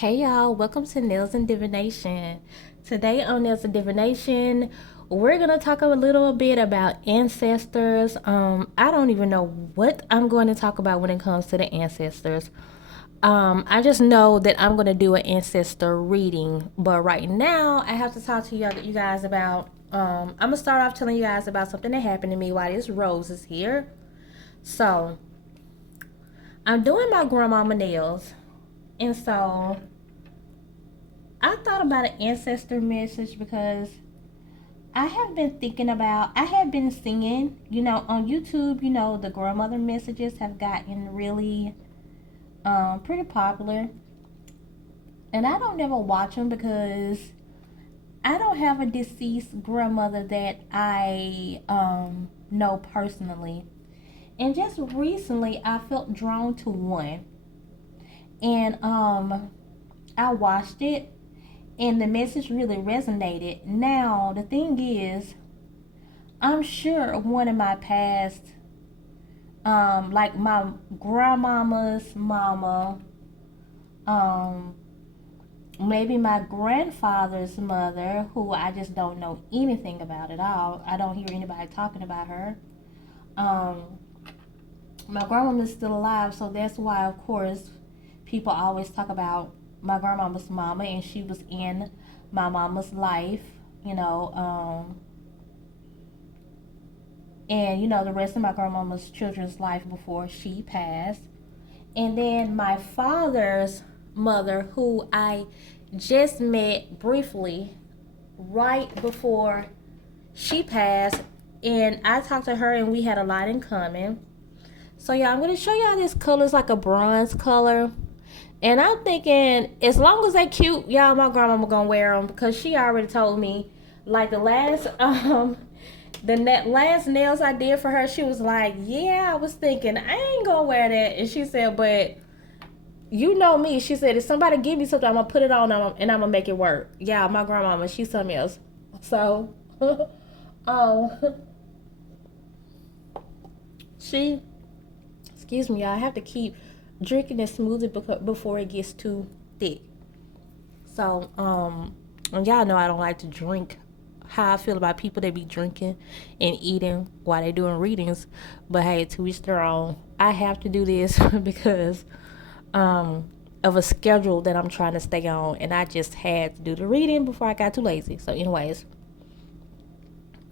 Hey y'all, welcome to Nails and Divination. Today on Nails and Divination, we're gonna talk a little bit about ancestors. I don't even know what I'm going to talk about when it comes to the ancestors. I just know that I'm gonna do an ancestor reading, but right now I have to talk to you guys about. I'm gonna start off telling you guys about something that happened to me while this Rose is here. So I'm doing my grandmama nails, and so I thought about an ancestor message because I have been thinking about, I have been seeing, on YouTube, the grandmother messages have gotten really pretty popular. And I don't ever watch them because I don't have a deceased grandmother that I know personally. And just recently, I felt drawn to one. And I watched it and the message really resonated. Now, the thing is, I'm sure one of my past, like my grandmama's mama, um, maybe my grandfather's mother, who I just don't know anything about at all. I don't hear anybody talking about her. Um, my grandmama's still alive, so that's why, of course, people always talk about my grandmama's mama, and she was in my mama's life, you know, and the rest of my grandmama's children's life before she passed. And then my father's mother, who I just met briefly right before she passed, and I talked to her and we had a lot in common. So yeah, I'm gonna show y'all this color. It's like a bronze color. And I'm thinking, as long as they cute, y'all, my grandmama gonna wear them because she already told me. Like the last last nails I did for her, she was like, "Yeah, I was thinking I ain't gonna wear that," and she said, "But you know me," she said, "If somebody give me something, I'm gonna put it on and I'm gonna make it work." Yeah, my grandmama, she's something else. So, um, she, excuse me, I have to keep drinking this smoothie before it gets too thick. So, and y'all know I don't like to drink. How I feel about people that be drinking and eating while they doing readings, but hey, to each their own. I have to do this because of a schedule that I'm trying to stay on, and I just had to do the reading before I got too lazy. So, anyways,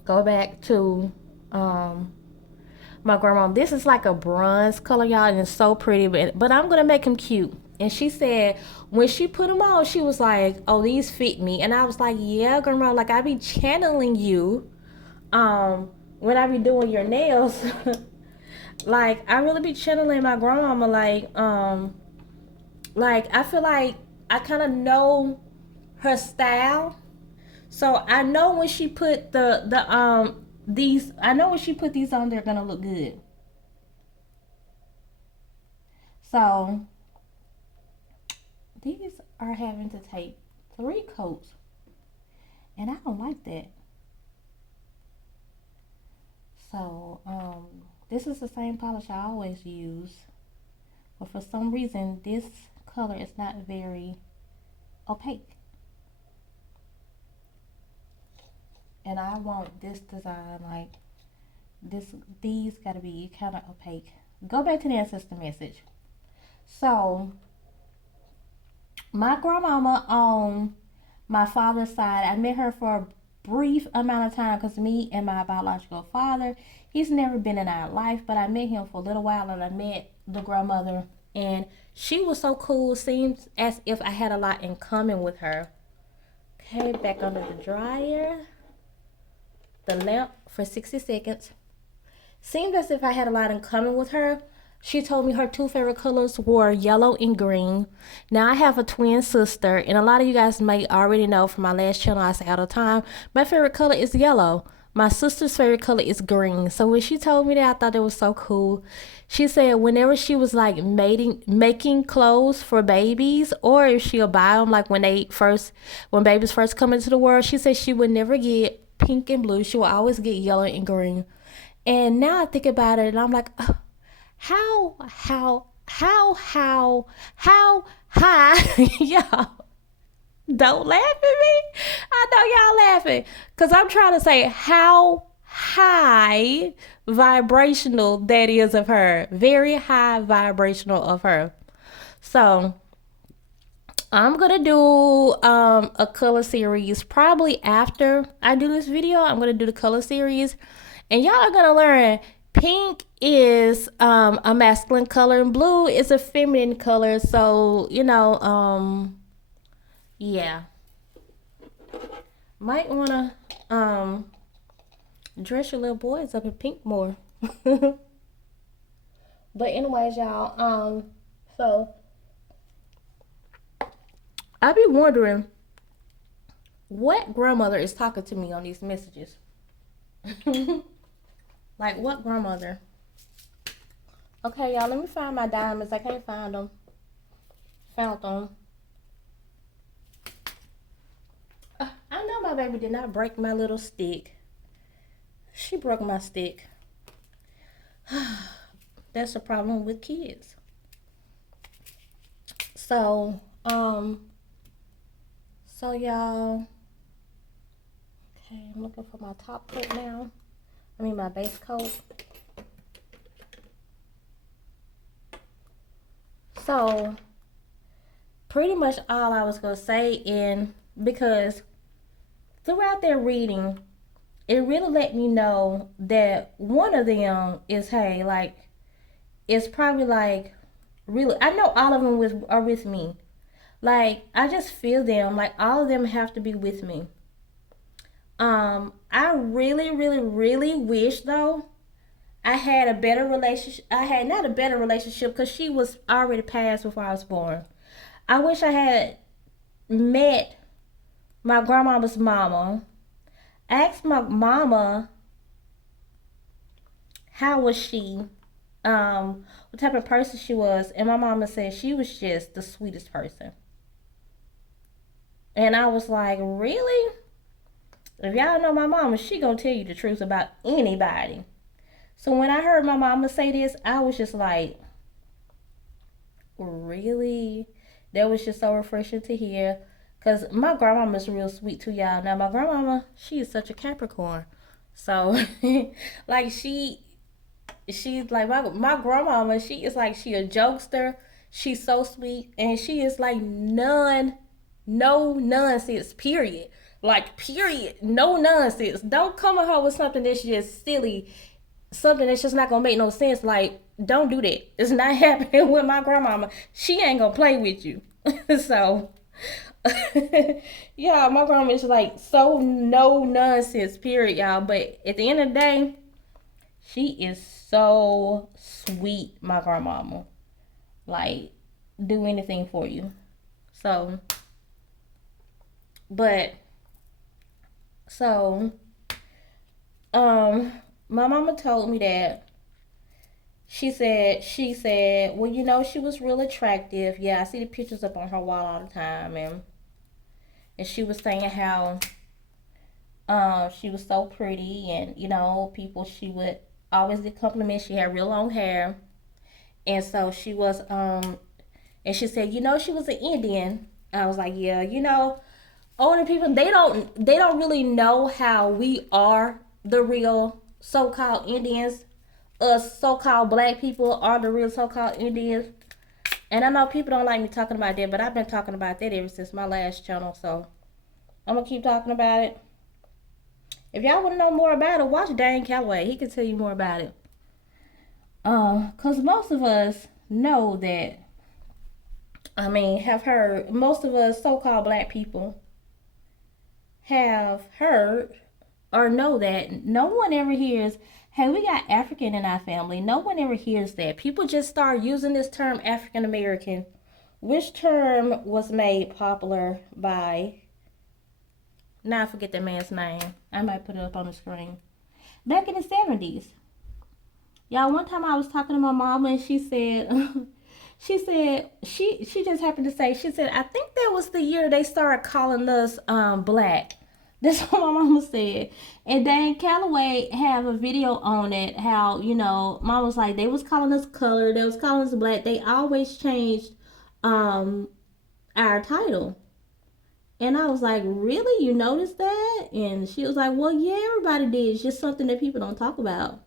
go back to my grandma. This is like a bronze color, y'all, and it's so pretty. But I'm gonna make him cute. And she said when she put them on, she was like, "Oh, these fit me." And I was like, "Yeah, grandma. Like I be channeling you, when I be doing your nails. Like I really be channeling my grandmama. Like I feel like I kind of know her style. So I know when she put the these, I know when she put these on, they're gonna look good. So these are having to take 3 coats, and I don't like that. So this is the same polish I always use, but for some reason this color is not very opaque, and I want this design like this. These gotta be kind of opaque. Go back to the ancestor message. So my grandmama on my father's side, I met her for a brief amount of time because me and my biological father, he's never been in our life, but I met him for a little while, and I met the grandmother, and she was so cool. Seems as if I had a lot in common with her. Okay, back under the dryer, the lamp for 60 seconds. Seemed as if I had a lot in common with her. She told me her 2 favorite colors were yellow and green. Now I have a twin sister, and a lot of you guys may already know from my last channel, I say all the time, my favorite color is yellow. My sister's favorite color is green. So when she told me that, I thought it was so cool. She said whenever she was like making clothes for babies, or if she'll buy them like when babies first come into the world, she said she would never get pink and blue. She will always get yellow and green. And now I think about it, and I'm like, how, how, how, how, how, Hi, y'all. Don't laugh at me. I know y'all laughing because I'm trying to say how high vibrational that is of her. Very high vibrational of her. So I'm gonna do a color series probably after I do this video. I'm gonna do the color series, and y'all are gonna learn pink is a masculine color and blue is a feminine color. So yeah, might wanna dress your little boys up in pink more. But anyways, y'all, so I be wondering what grandmother is talking to me on these messages. Like, what grandmother? Okay, y'all, let me find my diamonds. I can't find them. Found them. I know my baby did not break my little stick. She broke my stick. That's the problem with kids. So y'all, okay, I'm looking for my top coat now. I mean my base coat. So pretty much all I was gonna say because throughout their reading, it really let me know that one of them is, hey, like, it's probably like really, I know all of them are with me. Like, I just feel them, like all of them have to be with me. I really, really, really wish though I had a better relationship. I had not a better relationship because she was already passed before I was born. I wish I had met my grandmama's mama. Asked my mama how was she, what type of person she was, and my mama said she was just the sweetest person. And I was like, really? If y'all know my mama, she gonna tell you the truth about anybody. So when I heard my mama say this, I was just like, really? That was just so refreshing to hear. Cause my grandmama's real sweet too, y'all. Now my grandmama, she is such a Capricorn. So like she's like my grandmama, she is like, she a jokester. She's so sweet, and she is like no nonsense, period. Like, period. No nonsense. Don't come at her with something that's just silly, something that's just not gonna make no sense. Like, don't do that. It's not happening with my grandmama. She ain't gonna play with you. So yeah, my grandma is like so no nonsense, period, y'all. But at the end of the day, she is so sweet, my grandmama. Like, do anything for you. So, but so my mama told me that she said, well, she was real attractive. Yeah, I see the pictures up on her wall all the time, and she was saying how she was so pretty, and people, she would always get compliments. She had real long hair, and so she was and she said, she was an Indian. I was like, yeah, older people, they don't really know how we are the real so-called Indians. Us so-called black people are the real so-called Indians. And I know people don't like me talking about that, but I've been talking about that ever since my last channel, so I'm gonna keep talking about it. If y'all want to know more about it, watch Dane Calloway. He can tell you more about it. Cause most of us know that. I mean, have heard. Most of us so-called black people have heard or know that no one ever hears, hey, we got African in our family. No one ever hears that. People just start using this term African American, which term was made popular by, now I forget that man's name. I might put it up on the screen. Back in the 70s. Y'all, one time I was talking to my mama, and she said, she just happened to say, she said, I think that was the year they started calling us black. That's what my mama said. And Dan Calloway have a video on it, how, mom was like, they was calling us colored, they was calling us black. They always changed our title. And I was like, really? You noticed that? And she was like, well, yeah, everybody did. It's just something that people don't talk about.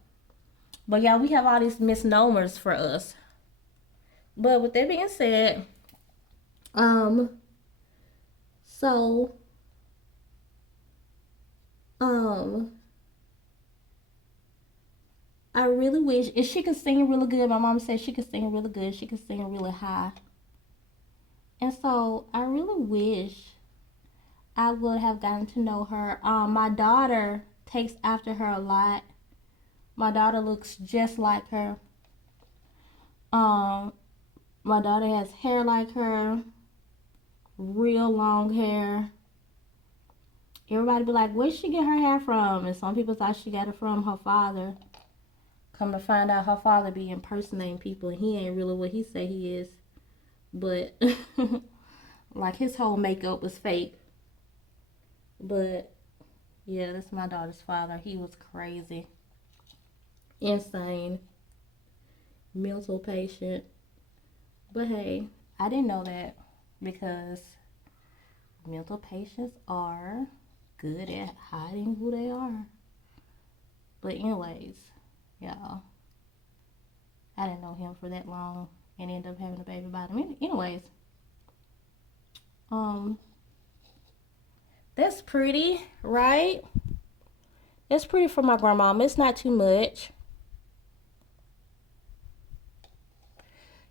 But yeah, we have all these misnomers for us. But with that being said, um, so, um, I really wish, and she could sing really good. My mom said she could sing really good. She could sing really high. And so I really wish I would have gotten to know her. My daughter takes after her a lot. My daughter looks just like her. Um, my daughter has hair like her, real long hair. Everybody be like, where'd she get her hair from? And some people thought she got it from her father. Come to find out, her father be impersonating people, and he ain't really what he say he is. But like his whole makeup was fake. But yeah, that's my daughter's father. He was crazy, insane, mental patient. But hey, I didn't know that because mental patients are good at hiding who they are. But anyways, y'all, I didn't know him for that long and ended up having a baby by him. Anyways, um, that's pretty, right? It's pretty for my grandmama. It's not too much.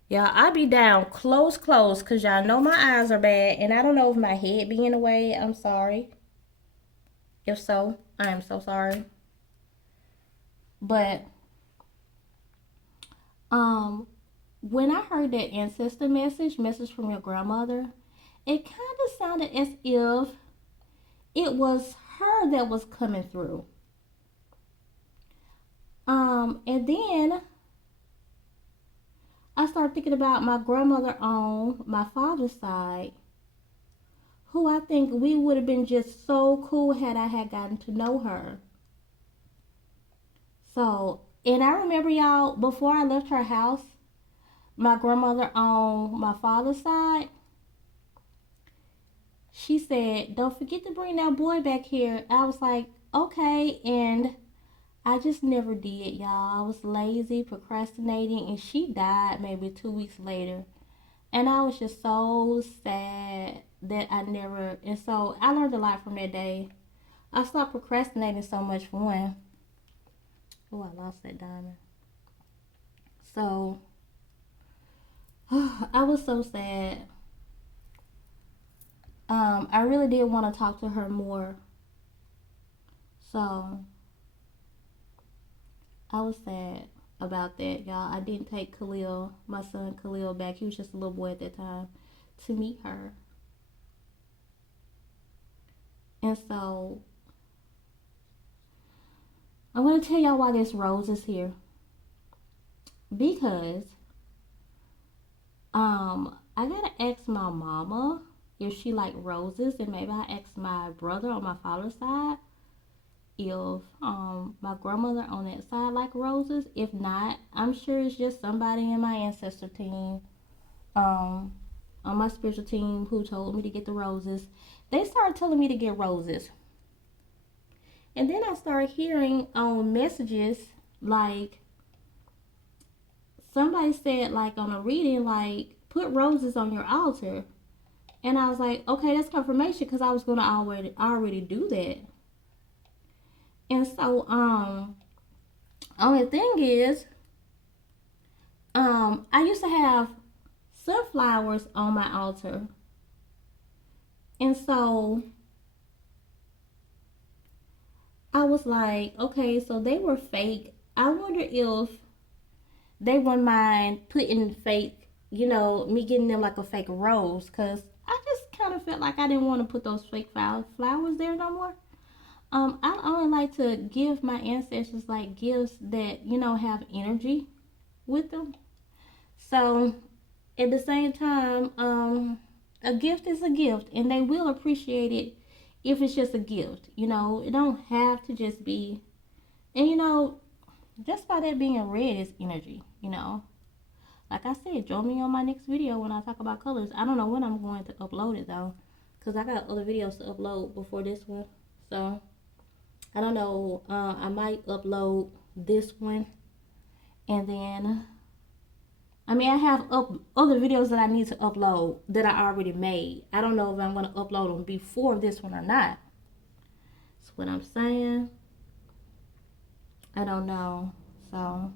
Y'all, I be down close, because y'all know my eyes are bad. And I don't know if my head be in the way. I'm sorry. If so, I am so sorry. But, when I heard that ancestor message from your grandmother, it kind of sounded as if it was her that was coming through. And then I started thinking about my grandmother on my father's side, who I think we would have been just so cool had I had gotten to know her. So, and I remember y'all, before I left her house, my grandmother on my father's side, she said, don't forget to bring that boy back here. I was like, okay. And I just never did, y'all. I was lazy, procrastinating, and she died maybe 2 weeks later. And I was just so sad that I never, and so I learned a lot from that day. I stopped procrastinating so much for one. Oh, I lost that diamond. So, I was so sad. I really did want to talk to her more. So, I was sad about that, y'all. I didn't take Khalil, my son Khalil, back. He was just a little boy at that time, to meet her. And so, I want to tell y'all why this rose is here. Because, I gotta ask my mama if she like roses, and maybe I ask my brother on my father's side if my grandmother on that side like roses. If not, I'm sure it's just somebody in my ancestor team, um, on my spiritual team, who told me to get the roses. They started telling me to get roses, and then I started hearing on messages like somebody said, like on a reading, like put roses on your altar. And I was like, okay, that's confirmation, because I was gonna already do that. And so, only thing is, I used to have sunflowers on my altar, and so I was like, okay, so they were fake. I wonder if they wouldn't mind putting fake, me getting them like a fake rose, because I just kind of felt like I didn't want to put those fake flowers there no more. I only like to give my ancestors like gifts that, have energy with them. So at the same time, a gift is a gift, and they will appreciate it if it's just a gift. It don't have to just be, and just by that being red is energy. Like I said, join me on my next video when I talk about colors. I don't know when I'm going to upload it though, because I got other videos to upload before this one. So I don't know. I might upload this one, and then I have other videos that I need to upload that I already made. I don't know if I'm going to upload them before this one or not. That's what I'm saying. I don't know. So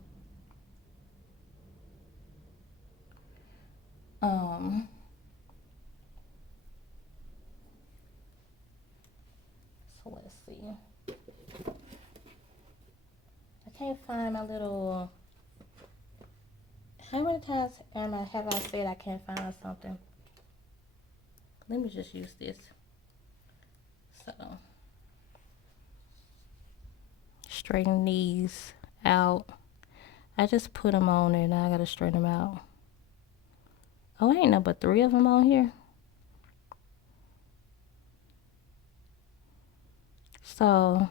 um so let's see. I can't find my little. How many times have I said I can't find something? Let me just use this. So straighten these out. I just put them on there. Now I gotta straighten them out. Oh, ain't no but 3 of them on here. So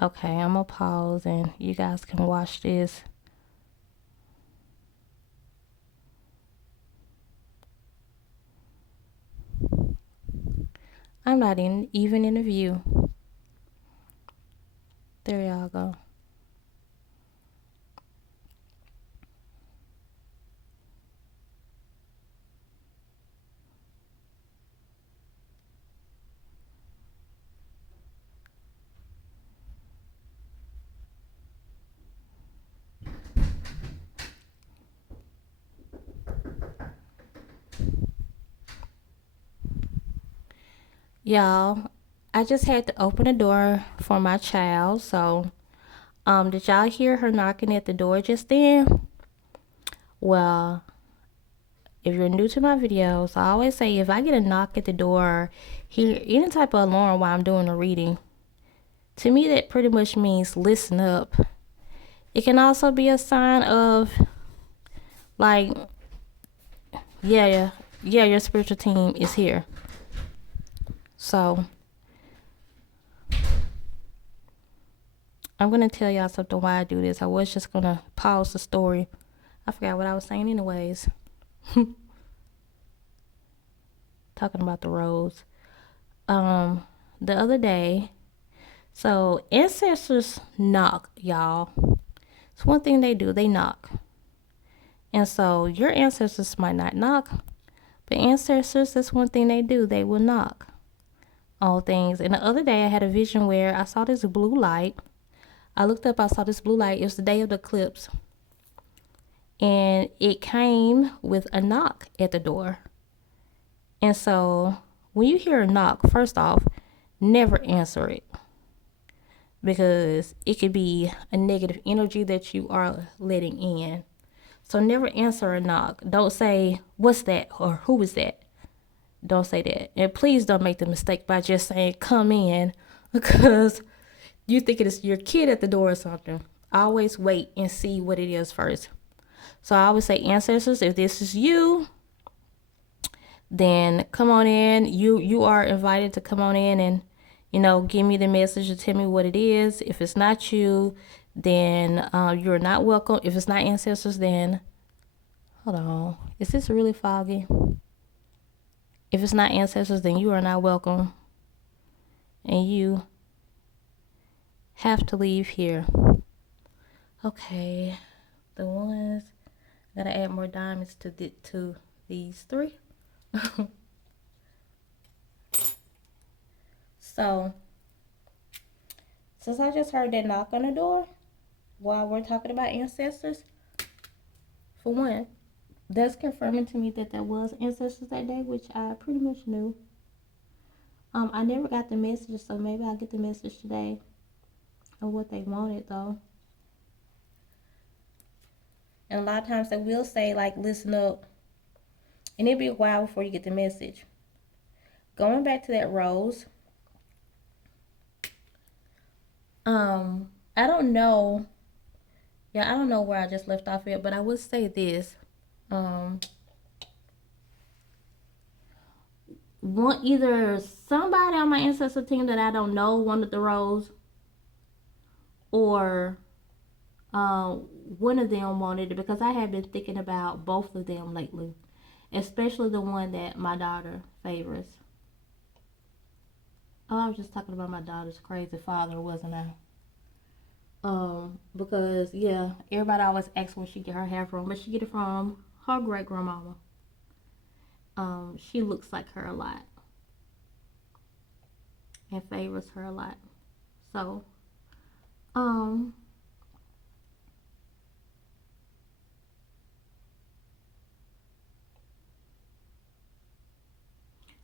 okay, I'm gonna pause and you guys can watch this. I'm not even in the view. There y'all go. Y'all, I just had to open the door for my child. So, did y'all hear her knocking at the door just then? Well, if you're new to my videos, I always say if I get a knock at the door or hear any type of alarm while I'm doing a reading, to me that pretty much means listen up. It can also be a sign of like, yeah, your spiritual team is here. So I'm gonna tell y'all something why I do this. I was just gonna pause the story. I forgot what I was saying anyways. Talking about the rose. The other day, so ancestors knock, y'all. It's one thing they do, they knock. And so your ancestors might not knock, but ancestors, that's one thing they do, they will knock on things. And the other day I had a vision where I saw this blue light. I looked up, I saw this blue light. It was the day of the eclipse. And it came with a knock at the door. And so when you hear a knock, first off, never answer it, because it could be a negative energy that you are letting in. So never answer a knock. Don't say, what's that? Or who is that? Don't say that. And please don't make the mistake by just saying, come in, because you think it is your kid at the door or something. Always wait and see what it is first. So I always say, ancestors, if this is you, then come on in. You are invited to come on in and, give me the message or tell me what it is. If it's not you, then you're not welcome. If it's not ancestors, then, hold on. Is this really foggy? If it's not ancestors, then you are not welcome. And you have to leave here. Okay. The ones, gotta add more diamonds to these 3. So, since I just heard that knock on the door while we're talking about ancestors, for one, that's confirming to me that there was ancestors that day, which I pretty much knew. I never got the message, so maybe I'll get the message today of what they wanted though. And a lot of times they will say, like, listen up, and it'll be a while before you get the message. Going back to that rose, I don't know. Yeah, I don't know where I just left off at, but I would say this. Either somebody on my ancestor team that I don't know wanted the rose, or One of them wanted it because I had been thinking about both of them lately, especially the one that my daughter favors. Oh, I was just talking about my daughter's crazy father, wasn't I? Because yeah, everybody always asks where she get her hair from, but she get it from her great grandmama. She looks like her a lot and favors her a lot. So, um,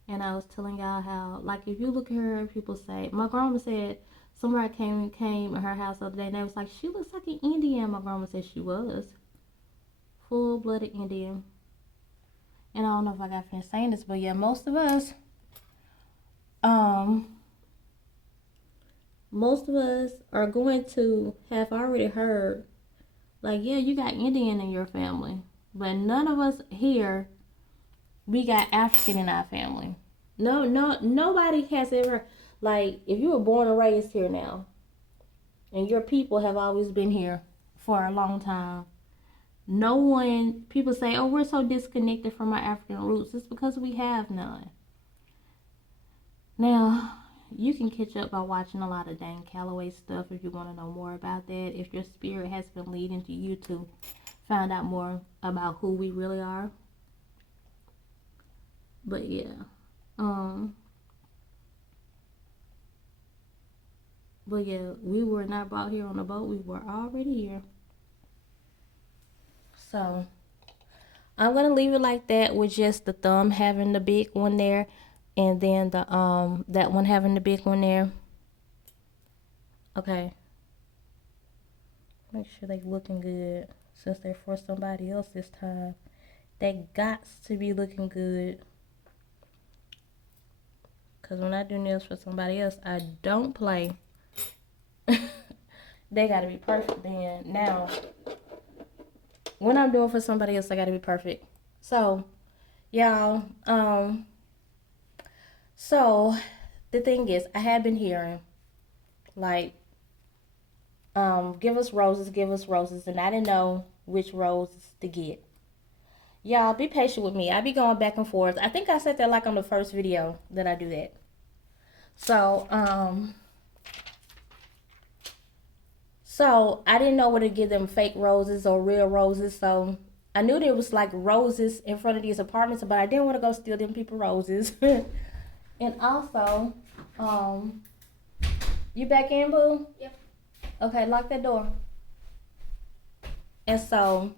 and I was telling y'all how, like, if you look at her, people say, my grandma said, somebody came in her house the other day, and they was like, she looks like an Indian. My grandma said she was full blooded Indian. And I don't know if I got finished saying this, but yeah, um, most of us are going to have already heard, like, yeah, you got Indian in your family, but none of us here, we got African in our family. Nobody has ever, like, if you were born and raised here now, and your people have always been here for a long time, no one, people say, oh, we're so disconnected from our African roots. It's because we have none. Now, you can catch up by watching a lot of Dan Calloway stuff if you want to know more about that. If your spirit has been leading to you to find out more about who we really are. But yeah. Um but yeah, we were not brought here on a boat. We were already here. So I'm gonna leave it like that with just the thumb having the big one there, and then the that one having the big one there. Okay. Make sure they looking good. Since they're for somebody else this time, they got to be looking good. Cause when I do nails for somebody else, I don't play. They gotta be perfect then. Now, when I'm doing for somebody else, I gotta be perfect. So, y'all, so the thing is, I have been hearing, like, give us roses, and I didn't know which roses to get. Y'all be patient with me. I be going back and forth. I think I said that like on the first video that I do that. So I didn't know whether to give them fake roses or real roses. So I knew there was like roses in front of these apartments, but I didn't want to go steal them people roses. And also, um, you back in, boo? Yep. Okay, lock that door. And so,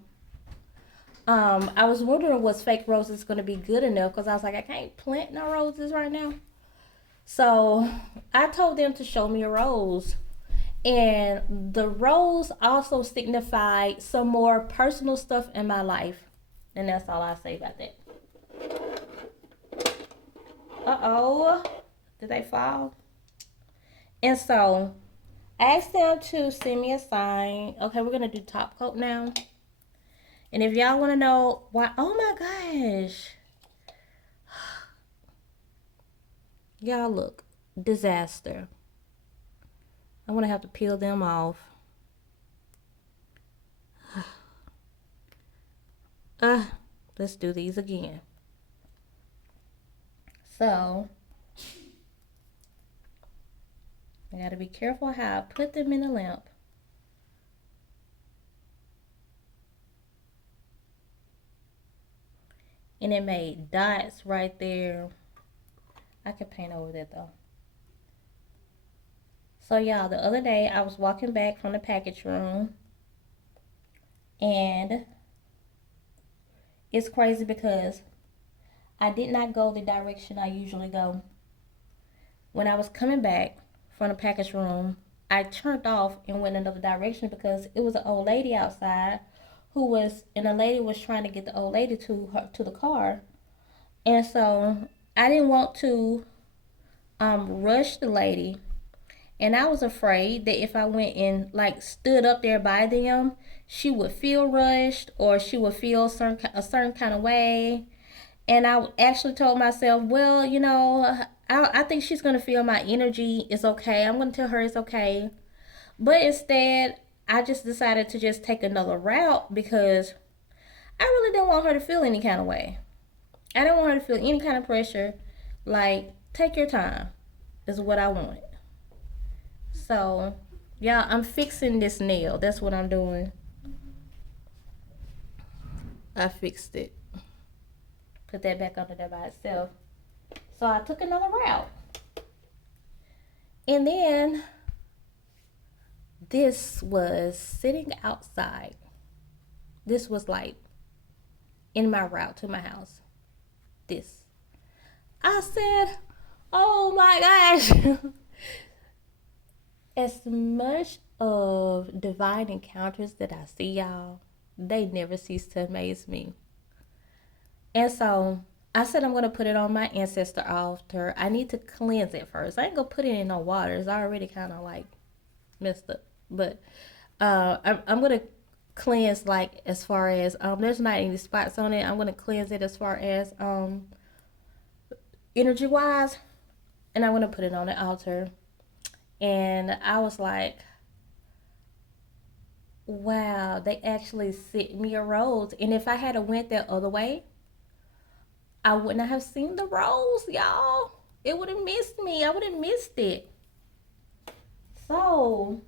I was wondering was fake roses gonna be good enough because I was like, I can't plant no roses right now. So I told them to show me a rose. And the rose also signified some more personal stuff in my life. And that's all I say about that. Uh-oh. Did they fall? And so I asked them to send me a sign. Okay, we're going to do top coat now. And if y'all want to know why, oh my gosh. Y'all look, disaster. I'm going to have to peel them off. Let's do these again. So, I got to be careful how I put them in the lamp. And it made dots right there. I can paint over that though. So y'all, the other day I was walking back from the package room, and it's crazy because I did not go the direction I usually go. When I was coming back from the package room, I turned off and went another direction because it was an old lady outside and the lady was trying to get the old lady to the car. And so I didn't want to rush the lady. And I was afraid that if I went and like stood up there by them, she would feel rushed or she would feel a certain kind of way. And I actually told myself, well, I think she's going to feel my energy. It's okay. I'm going to tell her it's okay. But instead, I just decided to just take another route because I really didn't want her to feel any kind of way. I didn't want her to feel any kind of pressure. Like, take your time is what I wanted. So, yeah, I'm fixing this nail. That's what I'm doing. I fixed it. Put that back under there by itself. So I took another route. And then this was sitting outside. This was like in my route to my house. This. I said, oh my gosh. As much of divine encounters that I see, y'all, they never cease to amaze me. And so I said I'm going to put it on my ancestor altar. I need to cleanse it first. I ain't going to put it in no water. It's already kind of like messed up. But I'm going to cleanse, like, as far as there's not any spots on it. I'm going to cleanse it as far as energy wise. And I'm going to put it on the altar. And I was like, wow, they actually sent me a rose. And if I had went that other way, I wouldn't have seen the rose, y'all. It would have missed me. I would have missed it. So,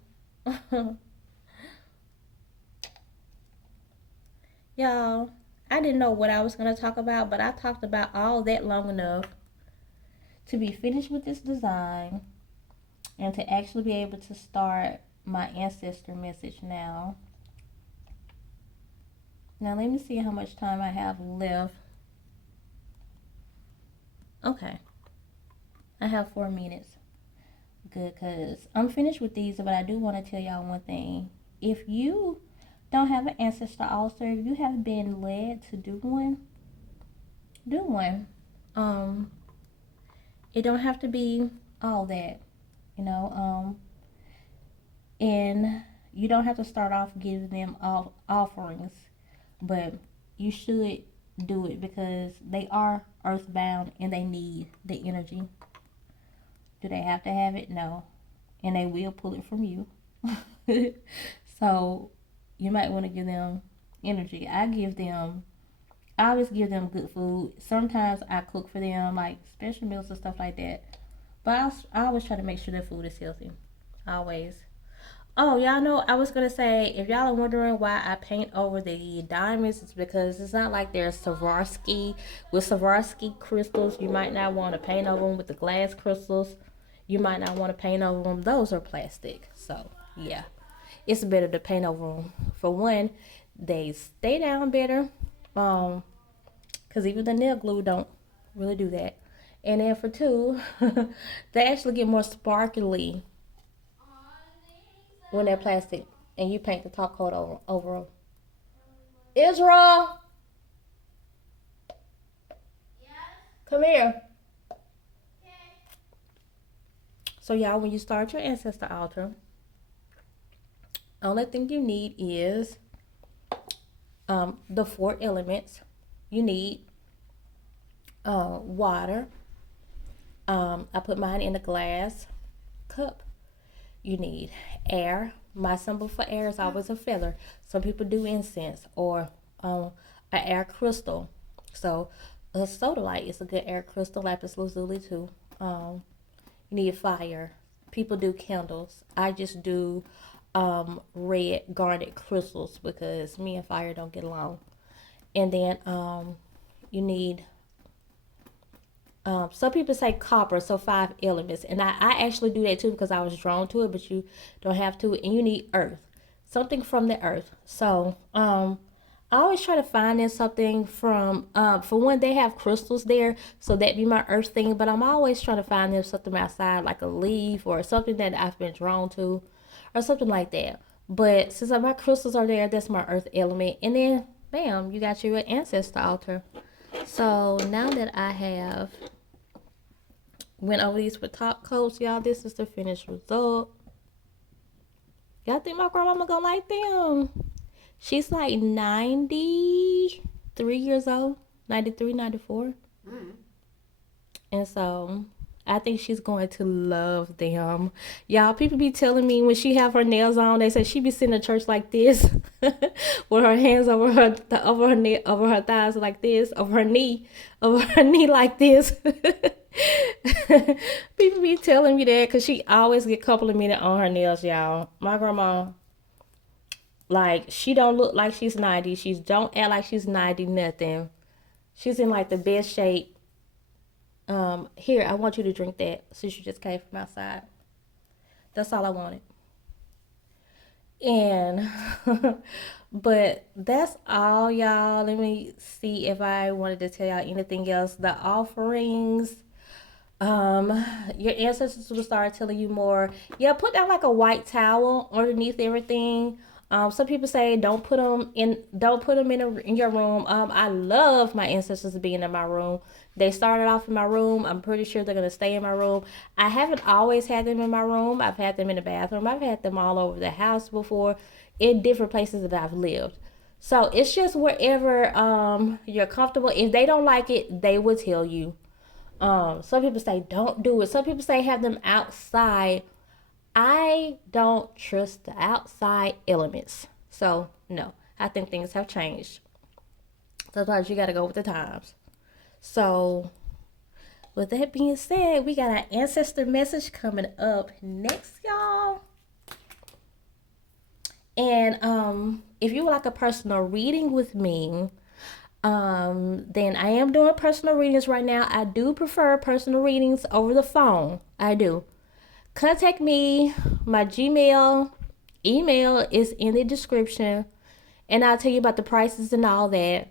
y'all, I didn't know what I was going to talk about, but I talked about all that long enough to be finished with this design and to actually be able to start my ancestor message now. Now, let me see how much time I have left. Okay. I have 4 minutes. Good, because I'm finished with these, but I do want to tell y'all one thing. If you don't have an ancestor altar, if you have been led to do one, do one. It don't have to be all that, you know. And you don't have to start off giving them all offerings, but you should do it because they are earthbound and they need the energy. Do they have to have it? No. And they will pull it from you. So you might want to give them energy. I always give them good food. Sometimes I cook for them, like special meals and stuff like that. But I always try to make sure their food is healthy. Always. Oh, y'all know, I was going to say, if y'all are wondering why I paint over the diamonds, it's because it's not like they're Swarovski. With Swarovski crystals, you might not want to paint over them with the glass crystals. You might not want to paint over them. Those are plastic. So, yeah. It's better to paint over them. For one, they stay down better. Because even the nail glue don't really do that. And then for two, they actually get more sparkly when they're plastic and you paint the top coat over them. Israel, come here. So y'all, when you start your ancestor altar, only thing you need is the 4 elements. You need water. I put mine in a glass cup. You need air. My symbol for air is always a feather. Some people do incense or an air crystal. So a sodalite is a good air crystal. Lapis lazuli too. You need fire. People do candles. I just do red garnet crystals because me and fire don't get along. And then you need some people say copper, so 5 elements. And I actually do that too because I was drawn to it, but you don't have to. And you need earth, something from the earth. So I always try to find in something from, for one, they have crystals there. So that'd be my earth thing. But I'm always trying to find them something outside, like a leaf or something that I've been drawn to or something like that. But since my crystals are there, that's my earth element. And then, bam, you got your ancestor altar. So now that I have went over these with top coats, y'all, this is the finished result. Y'all think my grandmama gonna like them? She's like 93 years old, 93, 94. And so I think she's going to love them. Y'all, people be telling me when she have her nails on, they say she be sitting in church like this, with her hands over her thighs like this, over her knee like this. People be telling me that because she always get complimented on her nails, y'all. My grandma, like, she don't look like she's 90. She don't act like she's 90, nothing. She's in like the best shape. Here, I want you to drink that since you just came from outside. That's all I wanted. And but that's all, y'all. Let me see if I wanted to tell y'all anything else. The offerings, your ancestors will start telling you more. Yeah, put down like a white towel underneath everything. Some people say don't put them in your room. I love my ancestors being in my room. They started off in my room. I'm pretty sure they're gonna stay in my room. I haven't always had them in my room. I've had them in the bathroom. I've had them all over the house before, in different places that I've lived. So it's just wherever you're comfortable. If they don't like it, they will tell you. Some people say don't do it. Some people say have them outside. I don't trust the outside elements. So no, I think things have changed. Sometimes you gotta go with the times. So with that being said, we got our ancestor message coming up next, y'all. And if you would like a personal reading with me, then I am doing personal readings right now. I do prefer personal readings over the phone. I do. Contact me. My Gmail email is in the description, and I'll tell you about the prices and all that.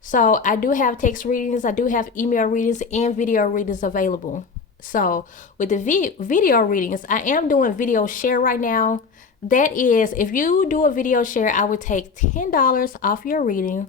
So I do have text readings, I do have email readings, and video readings available. So with the video readings, I am doing video share right now. That is, if you do a video share, I would take $10 off your reading.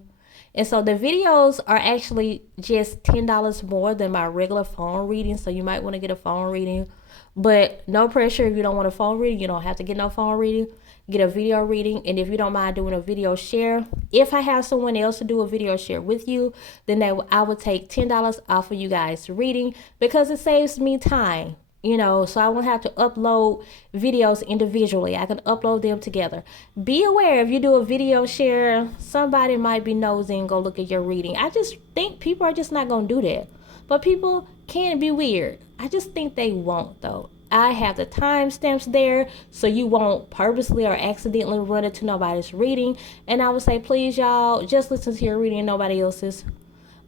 And so the videos are actually just $10 more than my regular phone reading. So you might want to get a phone reading, but no pressure. If you don't want a phone reading, you don't have to get no phone reading. Get a video reading. And if you don't mind doing a video share, if I have someone else to do a video share with you, then I would take $10 off of you guys reading, because it saves me time. So I won't have to upload videos individually. I can upload them together. Be aware, if you do a video share, somebody might be nosy and go look at your reading. I just think people are just not going to do that. But people can be weird. I just think they won't, though. I have the timestamps there, so you won't purposely or accidentally run into nobody's reading. And I would say, please, y'all, just listen to your reading and nobody else's.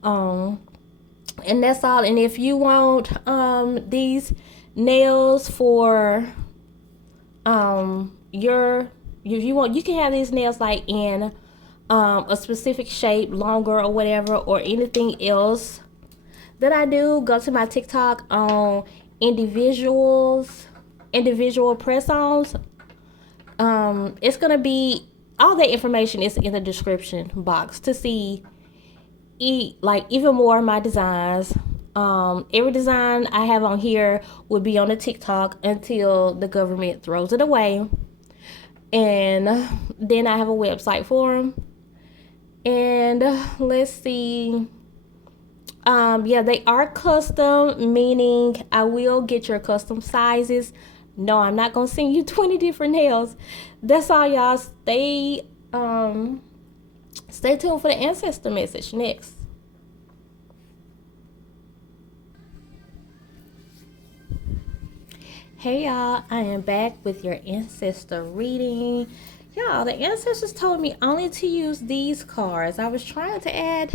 And that's all. And if you want these nails for if you want, you can have these nails like in a specific shape, longer or whatever, or anything else that I do. Go to my TikTok on individual press-ons. It's gonna be, all that information is in the description box to see like even more of my designs. Every design I have on here will be on the TikTok until the government throws it away. And then I have a website for them. And let's see. Yeah, they are custom, meaning I will get your custom sizes. No, I'm not gonna send you 20 different nails. That's all, y'all. Stay tuned for the ancestor message next. Hey y'all, I am back with your ancestor reading. Y'all, the ancestors told me only to use these cards. I was trying to add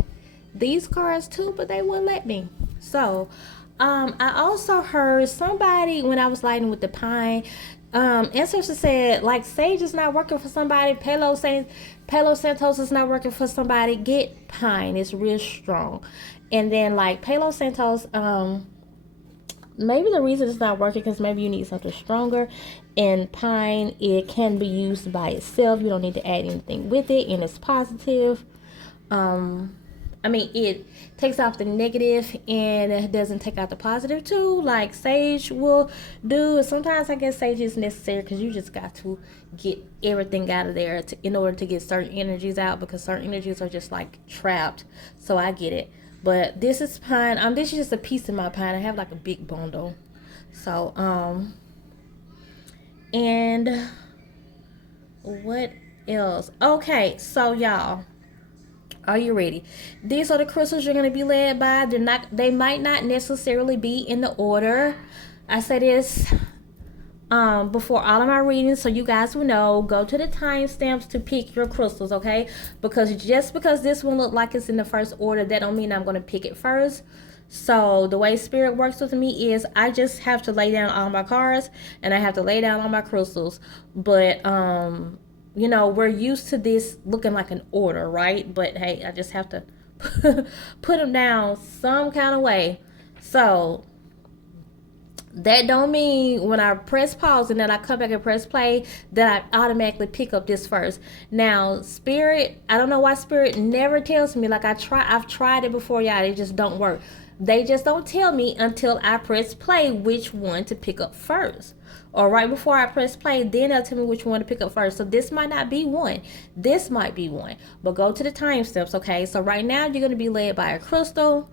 these cards too, but they wouldn't let me. So I also heard somebody, when I was lighting with the pine, ancestor said, like, sage is not working for somebody, Palo Santos is not working for somebody, get pine. It's real strong. And then like Palo Santos, maybe the reason it's not working because maybe you need something stronger. And pine, it can be used by itself. You don't need to add anything with it, and it's positive. It takes off the negative and it doesn't take out the positive too, like sage will do. Sometimes I guess sage is necessary because you just got to get everything out of there in order to get certain energies out, because certain energies are just like trapped. So I get it. But this is pine. This is just a piece of my pine. I have like a big bundle. So and what else? Okay, so y'all, are you ready? These are the crystals you're gonna be led by. They might not necessarily be in the order. I say this before all of my readings, so you guys will know. Go to the timestamps to pick your crystals, okay? Because just because this one look like it's in the first order, that don't mean I'm gonna pick it first. So the way spirit works with me is I just have to lay down all my cards and I have to lay down all my crystals. But you know, we're used to this looking like an order, right? But hey, I just have to put them down some kind of way. So that don't mean when I press pause and then I come back and press play that I automatically pick up this first. Now, spirit, I don't know why spirit never tells me. Like I've tried it before, y'all. It just don't work. They just don't tell me until I press play which one to pick up first. Or right before I press play, then they'll tell me which one to pick up first. So this might not be one. This might be one. But go to the timestamps, okay? So right now you're going to be led by a crystal.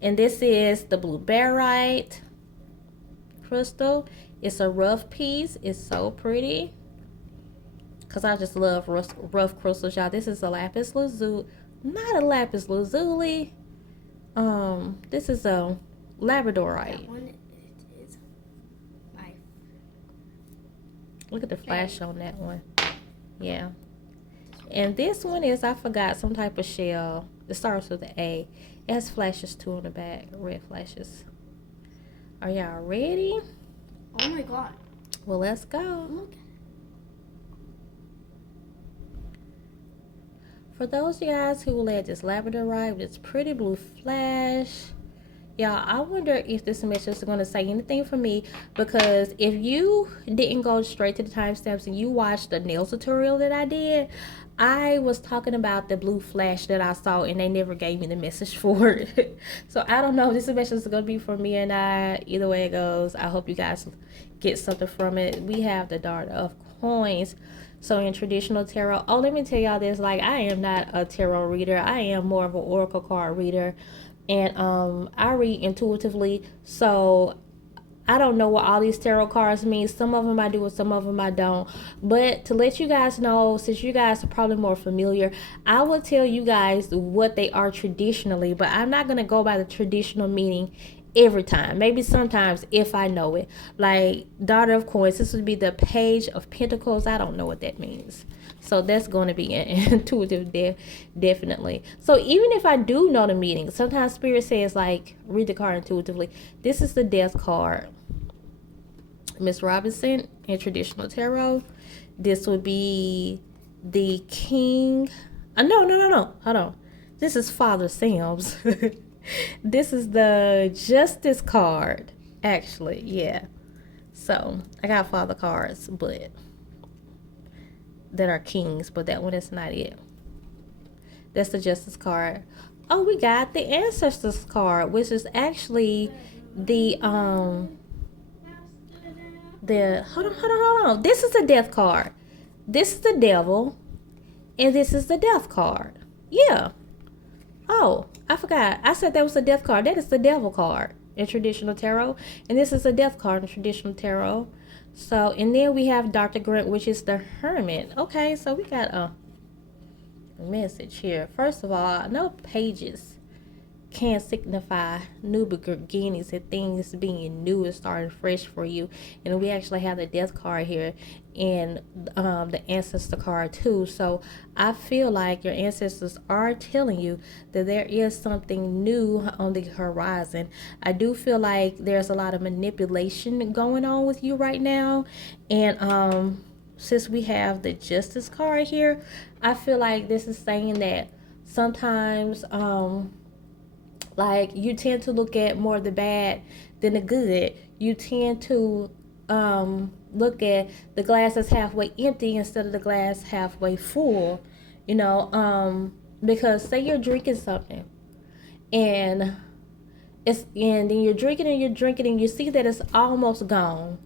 And this is the blue barite crystal. It's a rough piece. It's so pretty because I just love rough crystals, y'all. This is a lapis lazuli, not a lapis lazuli. This is a labradorite. That one is my... Look at the flash on that one. Yeah. And this one is, I forgot, some type of shell. It starts with an A. It has flashes too on the back, red flashes. Are y'all ready? Oh my god. Well, let's go. Look. For those of you guys who will let this labradorite with its pretty blue flash, y'all, I wonder if this message is going to say anything for me, because if you didn't go straight to the timestamps and you watched the nail tutorial that I did, I was talking about the blue flash that I saw and they never gave me the message for it. So I don't know if this message is going to be for me or not. Either way it goes, I hope you guys get something from it. We have the Dart of Coins. So in traditional tarot, oh, let me tell y'all this, like, I am not a tarot reader. I am more of an oracle card reader. And I read intuitively. So I don't know what all these tarot cards mean. Some of them I do and some of them I don't. But to let you guys know, since you guys are probably more familiar, I will tell you guys what they are traditionally. But I'm not going to go by the traditional meaning every time. Maybe sometimes if I know it. Like Daughter of Coins, this would be the Page of Pentacles. I don't know what that means. So that's going to be intuitive, definitely. So even if I do know the meaning, sometimes Spirit says, like, read the card intuitively. This is the Death card. Miss Robinson in traditional tarot. This would be the King. No. Hold on. This is Father Sam's. This is the Justice card, actually. Yeah. So I got Father cards, but that are kings, but that one is not it. That's the Justice card. Oh, we got the Ancestors card, which is actually the hold on. This is the Death card. This is the Devil, and this is the Death card. Yeah. Oh, I forgot. I said that was the Death card. That is the Devil card in traditional tarot, and this is the Death card in traditional tarot. So, and then we have Dr. Grant, which is the Hermit. Okay, so we got a message here. First of all, I know pages can signify new beginnings and things being new and starting fresh for you. And we actually have the Death card here and the Ancestor card too. So I feel like your ancestors are telling you that there is something new on the horizon. I do feel like there's a lot of manipulation going on with you right now. And since we have the Justice card here, I feel like this is saying that sometimes like you tend to look at more of the bad than the good. You tend to look at the glass as halfway empty instead of the glass halfway full. You know, because say you're drinking something and then you're drinking and you see that it's almost gone.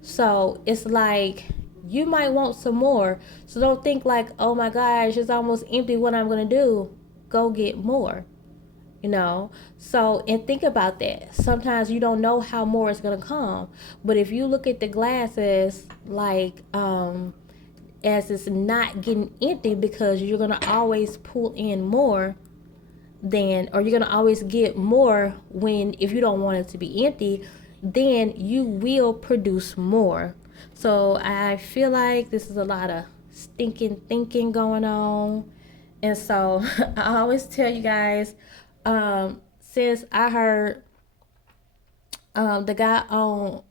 So it's like you might want some more. So don't think like, oh my gosh, it's almost empty. What I'm gonna do? Go get more. you know. So, and think about that. Sometimes you don't know how more is going to come, but if you look at the glasses like as it's not getting empty, because you're going to always pull in more than, or you're going to always get more when, if you don't want it to be empty, then you will produce more. So I feel like this is a lot of stinking thinking going on. And so I always tell you guys, since I heard the guy on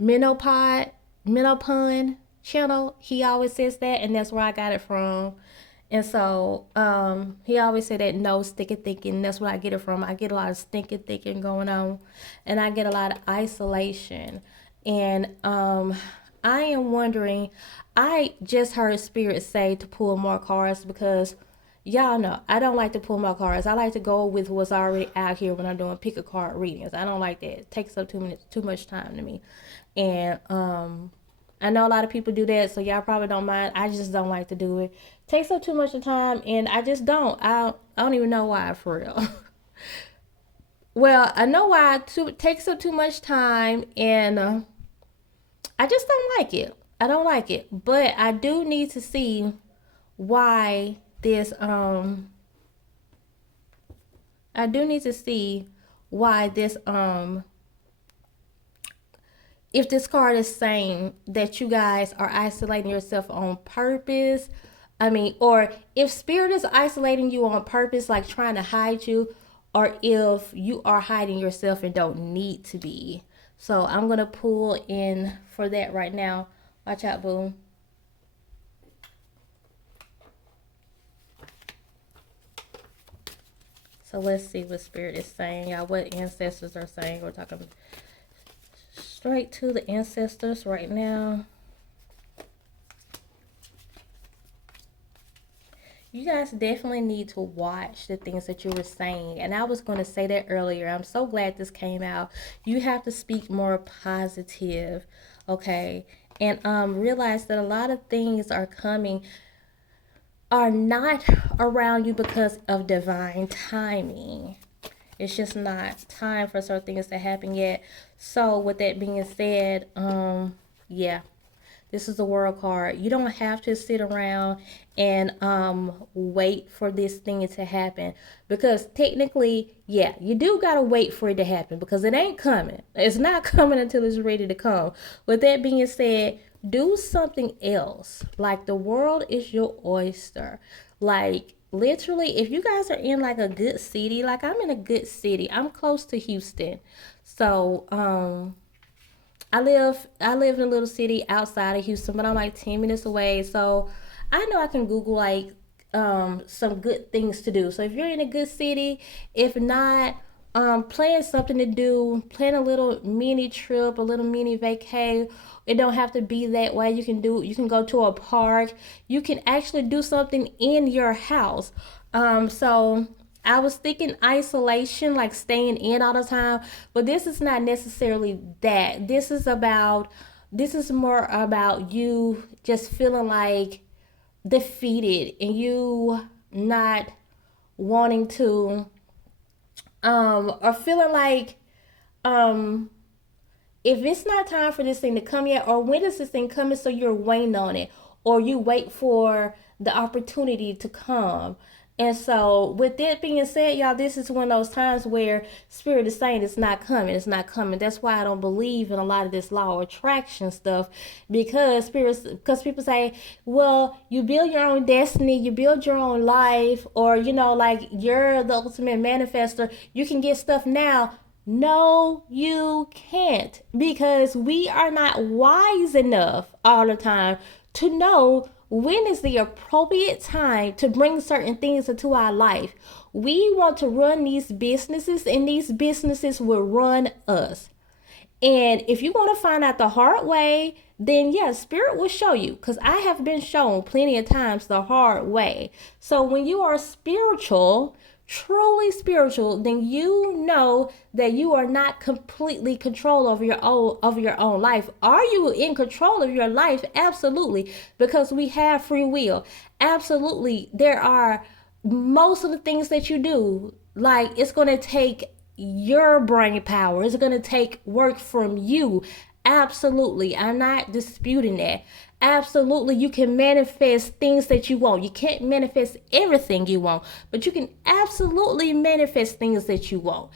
Menopod, Menopun channel, he always says that, and that's where I got it from. And so he always said that no stinking thinking. That's where I get it from. I get a lot of stinking thinking going on, and I get a lot of isolation. And I am wondering. I just heard Spirit say to pull more cards because y'all know I don't like to pull my cards. I like to go with what's already out here when I'm doing pick a card readings. I don't like that. It takes up 2 minutes, too much time to me. And I know a lot of people do that, so y'all probably don't mind. I just don't like to do it. It takes up too much of time, and I just don't. I don't even know why for real. Well, I know why it takes up too much time, and I just don't like it. I don't like it, but I do need to see why this I do need to see why this if this card is saying that you guys are isolating yourself on purpose. I mean, or if spirit is isolating you on purpose, like trying to hide you, or if you are hiding yourself and don't need to be. So I'm gonna pull in for that right now. Watch out, boo. So let's see what spirit is saying, y'all. What ancestors are saying. We're talking straight to the ancestors right now. You guys definitely need to watch the things that you were saying. And I was going to say that earlier. I'm so glad this came out. You have to speak more positive, okay? And realize that a lot of things are coming, are not around you because of divine timing. It's just not time for certain things to happen yet. So with that being said, yeah, this is the world card. You don't have to sit around and wait for this thing to happen, because technically, yeah, you do gotta wait for it to happen because it ain't coming. It's not coming until it's ready to come. With that being said, do something else. Like, the world is your oyster. Like, literally, if you guys are in like a good city, like I'm in a good city. I'm close to Houston. So, I live in a little city outside of Houston, but I'm like 10 minutes away. So I know I can Google like some good things to do. So if you're in a good city, if not, plan something to do, plan a little mini trip, a little mini vacay. It don't have to be that way. You can go to a park. You can actually do something in your house. So I was thinking isolation, like staying in all the time, but this is not necessarily that. This is more about you just feeling like defeated and you not wanting to or feeling like um if it's not time for this thing to come yet, or when is this thing coming, so you're waiting on it, or you wait for the opportunity to come. And so with that being said, y'all, this is one of those times where spirit is saying it's not coming, it's not coming. That's why I don't believe in a lot of this law of attraction stuff, because people say, well, you build your own destiny, you build your own life, or like you're the ultimate manifester, you can get stuff now. No, you can't, because we are not wise enough all the time to know when is the appropriate time to bring certain things into our life. We want to run these businesses, and these businesses will run us. And if you want to find out the hard way, then yeah, spirit will show you, because I have been shown plenty of times the hard way. So when you are spiritual, truly spiritual, then you know that you are not completely control of your own life. Are you in control of your life? Absolutely, because we have free will. Absolutely, there are most of the things that you do. Like, it's going to take your brain power. It's going to take work from you. Absolutely. I'm not disputing that. Absolutely. You can manifest things that you want. You can't manifest everything you want, but you can absolutely manifest things that you want.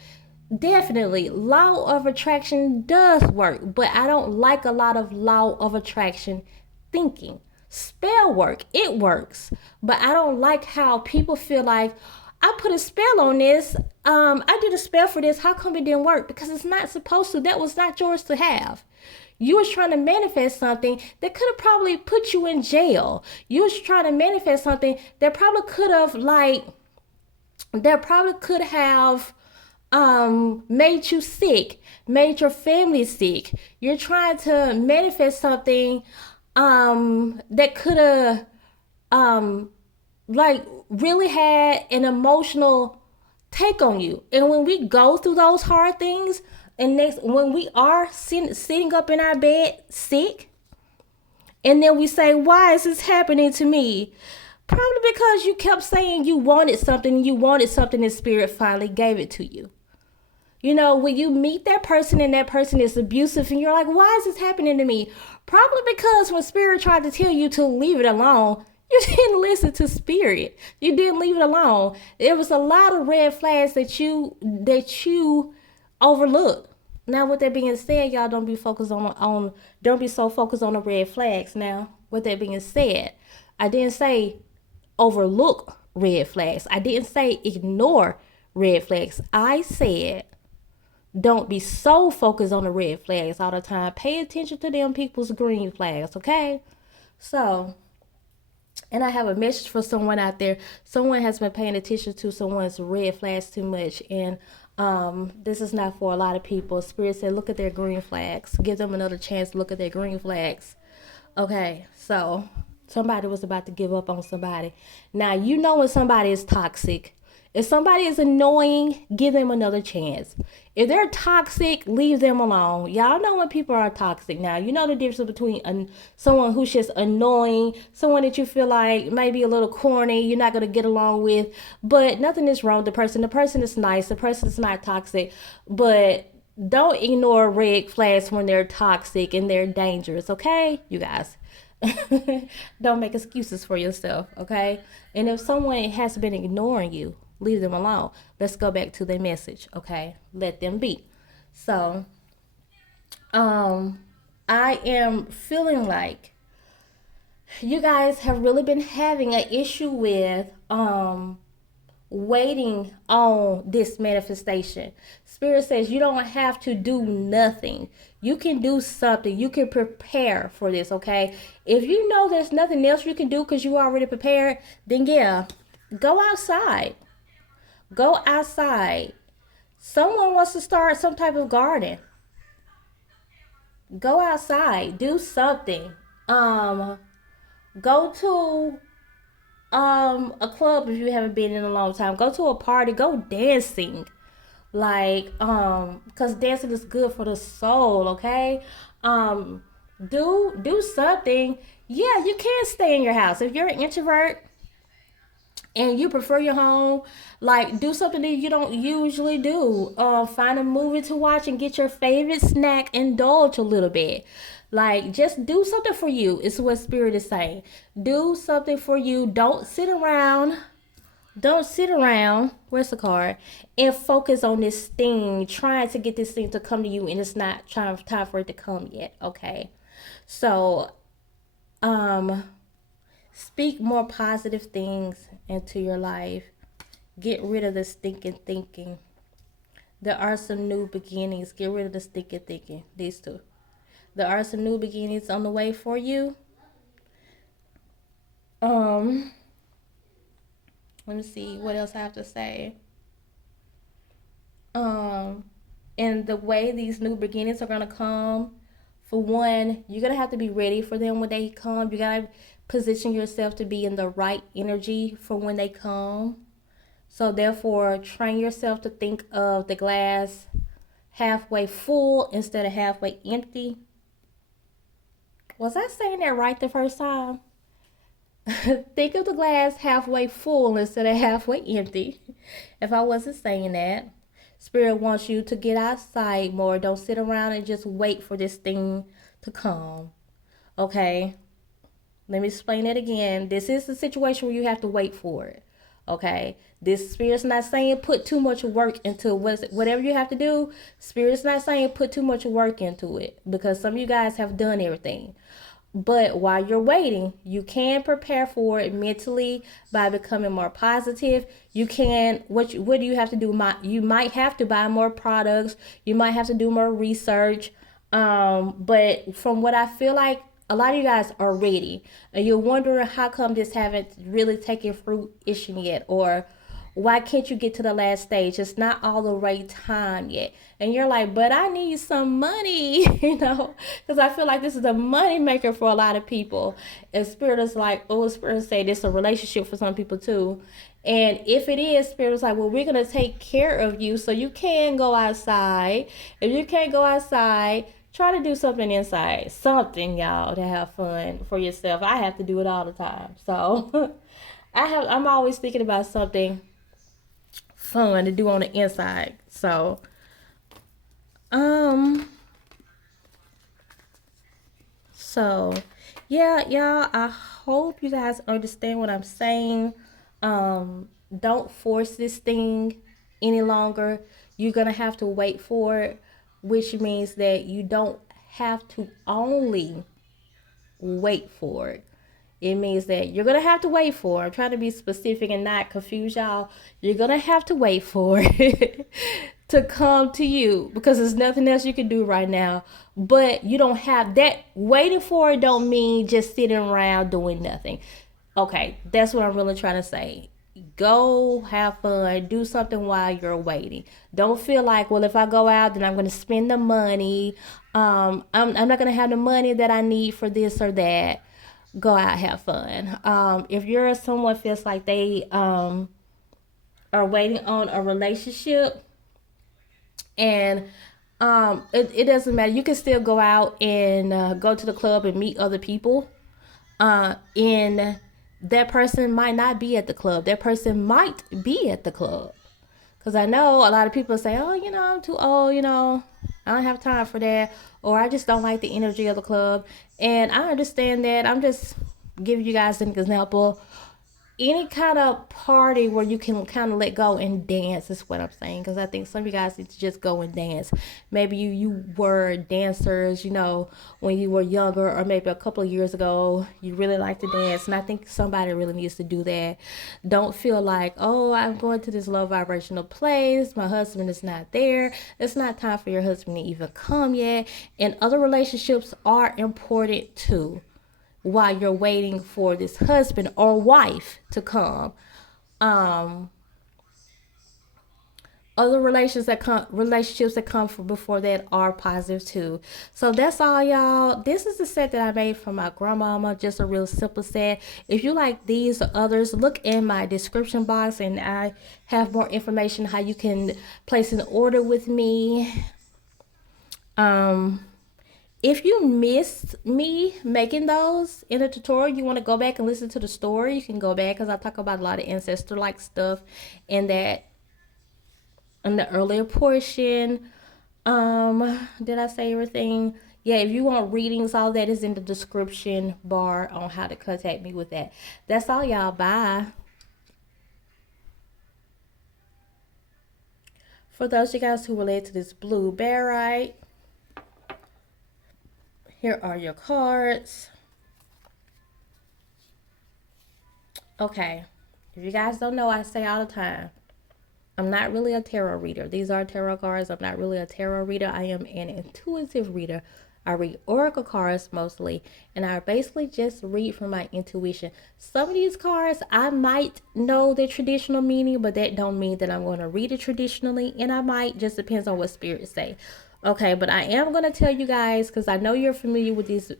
Definitely, law of attraction does work, but I don't like a lot of law of attraction thinking. Spell work, it works, but I don't like how people feel like I put a spell on this. I did a spell for this. How come it didn't work? Because it's not supposed to. That was not yours to have. You was trying to manifest something that could have probably put you in jail. You was trying to manifest something that probably could have made you sick, made your family sick. You're trying to manifest something that could have like really had an emotional take on you. And when we go through those hard things, and next when we are sitting up in our bed sick, and then we say, why is this happening to me? Probably because you kept saying you wanted something, and you wanted something, and spirit finally gave it to you. You know, when you meet that person and that person is abusive and you're like, why is this happening to me? Probably because when spirit tried to tell you to leave it alone, you didn't listen to spirit. You didn't leave it alone. There was a lot of red flags that you overlooked. Now, with that being said, y'all don't be focused on don't be so focused on the red flags. Now, with that being said, I didn't say overlook red flags. I didn't say ignore red flags. I said don't be so focused on the red flags all the time. Pay attention to them people's green flags, okay? So, and I have a message for someone out there. Someone has been paying attention to someone's red flags too much, and this is not for a lot of people. Spirit said, look at their green flags. Give them another chance to look at their green flags. Okay, so somebody was about to give up on somebody. Now, you know when somebody is toxic. If somebody is annoying, give them another chance. If they're toxic, leave them alone. Y'all know when people are toxic. Now, you know the difference between someone who's just annoying, someone that you feel like maybe a little corny, you're not going to get along with, but nothing is wrong with the person. The person is nice. The person is not toxic. But don't ignore red flags when they're toxic and they're dangerous, okay? You guys. Don't make excuses for yourself, okay? And if someone has been ignoring you, leave them alone. Let's go back to the message, okay? Let them be. So, I am feeling like you guys have really been having an issue with waiting on this manifestation. Spirit says you don't have to do nothing. You can do something. You can prepare for this, okay? If you know there's nothing else you can do because you already prepared, then yeah, go outside. Go outside. Someone wants to start some type of garden. Go outside. Do something. Go to a club if you haven't been in a long time. Go to a party. Go dancing. Like because dancing is good for the soul, okay? Do something. Yeah, you can stay in your house if you're an introvert and you prefer your home. Like, do something that you don't usually do. Find a movie to watch and get your favorite snack. Indulge a little bit. Like, just do something for you. It's what spirit is saying. Do something for you. Don't sit around. Don't sit around. Where's the card? And focus on this thing, trying to get this thing to come to you, and it's not time for it to come yet. Okay. So, um, speak more positive things into your life. Get rid of the stinking thinking. There are some new beginnings. Get rid of the stinking thinking. These two. There are some new beginnings on the way for you. Let me see what else I have to say. And the way these new beginnings are gonna come, for one, you're gonna have to be ready for them when they come. You gotta position yourself to be in the right energy for when they come. So therefore, train yourself to think of the glass halfway full instead of halfway empty. Was I saying that right the first time? Think of the glass halfway full instead of halfway empty. If I wasn't saying that, Spirit wants you to get outside more. Don't sit around and just wait for this thing to come. Okay? Let me explain it again. This is a situation where you have to wait for it. Okay? This Spirit's not saying put too much work into whatever you have to do. Spirit's not saying put too much work into it because some of you guys have done everything. But while you're waiting, you can prepare for it mentally by becoming more positive. You can, what do you have to do? You might have to buy more products. You might have to do more research. But from what I feel like, a lot of you guys are ready. And you're wondering how come this haven't really taken fruition yet, or why can't you get to the last stage? It's not all the right time yet. And you're like, but I need some money, because I feel like this is a money maker for a lot of people. And Spirit is like, oh, Spirit say this is a relationship for some people too. And if it is, Spirit is like, well, we're going to take care of you so you can go outside. If you can't go outside, try to do something inside. Something, y'all, to have fun for yourself. I have to do it all the time. So I'm always thinking about something fun to do on the inside. So so yeah, y'all, I hope you guys understand what I'm saying. Don't force this thing any longer. You're gonna have to wait for it, which means that you don't have to only wait for it. It means that you're gonna have to wait for it. I'm trying to be specific and not confuse y'all. You're gonna have to wait for it to come to you because there's nothing else you can do right now. But you don't have that. Waiting for it don't mean just sitting around doing nothing. Okay, that's what I'm really trying to say. Go have fun, do something while you're waiting. Don't feel like, well, if I go out, then I'm going to spend the money. I'm not going to have the money that I need for this or that. Go out, have fun. If you're someone feels like they are waiting on a relationship, and it doesn't matter. You can still go out and go to the club and meet other people. And that person might not be at the club. That person might be at the club. Because I know a lot of people say, oh, I'm too old, I don't have time for that. Or I just don't like the energy of the club. And I understand that. I'm just giving you guys an example. Any kind of party where you can kind of let go and dance is what I'm saying, because I think some of you guys need to just go and dance. Maybe you were dancers, when you were younger, or maybe a couple of years ago you really like to dance, and I think somebody really needs to do that. Don't feel like, oh, I'm going to this low vibrational place, my husband is not there. It's not time for your husband to even come yet. And other relationships are important too while you're waiting for this husband or wife to come. Other relationships that come from before that are positive too. So that's all, y'all. This is the set that I made for my grandmama, just a real simple set. If you like these or others, look in my description box and I have more information how you can place an order with me. If you missed me making those in a tutorial, you want to go back and listen to the story, you can go back, because I talk about a lot of ancestor like stuff in that in the earlier portion. Did I say everything? Yeah, if you want readings, all that is in the description bar on how to contact me with that. That's all, y'all. Bye. For those of you guys who relate to this blue barite, here are your cards. Okay, if you guys don't know, I say all the time, I'm not really a tarot reader. These are tarot cards. I'm not really a tarot reader. I am an intuitive reader. I read oracle cards mostly, and I basically just read from my intuition. Some of these cards, I might know the traditional meaning, but that don't mean that I'm going to read it traditionally, and I might, just depends on what spirits say. Okay, but I am going to tell you guys, because I know you're familiar with these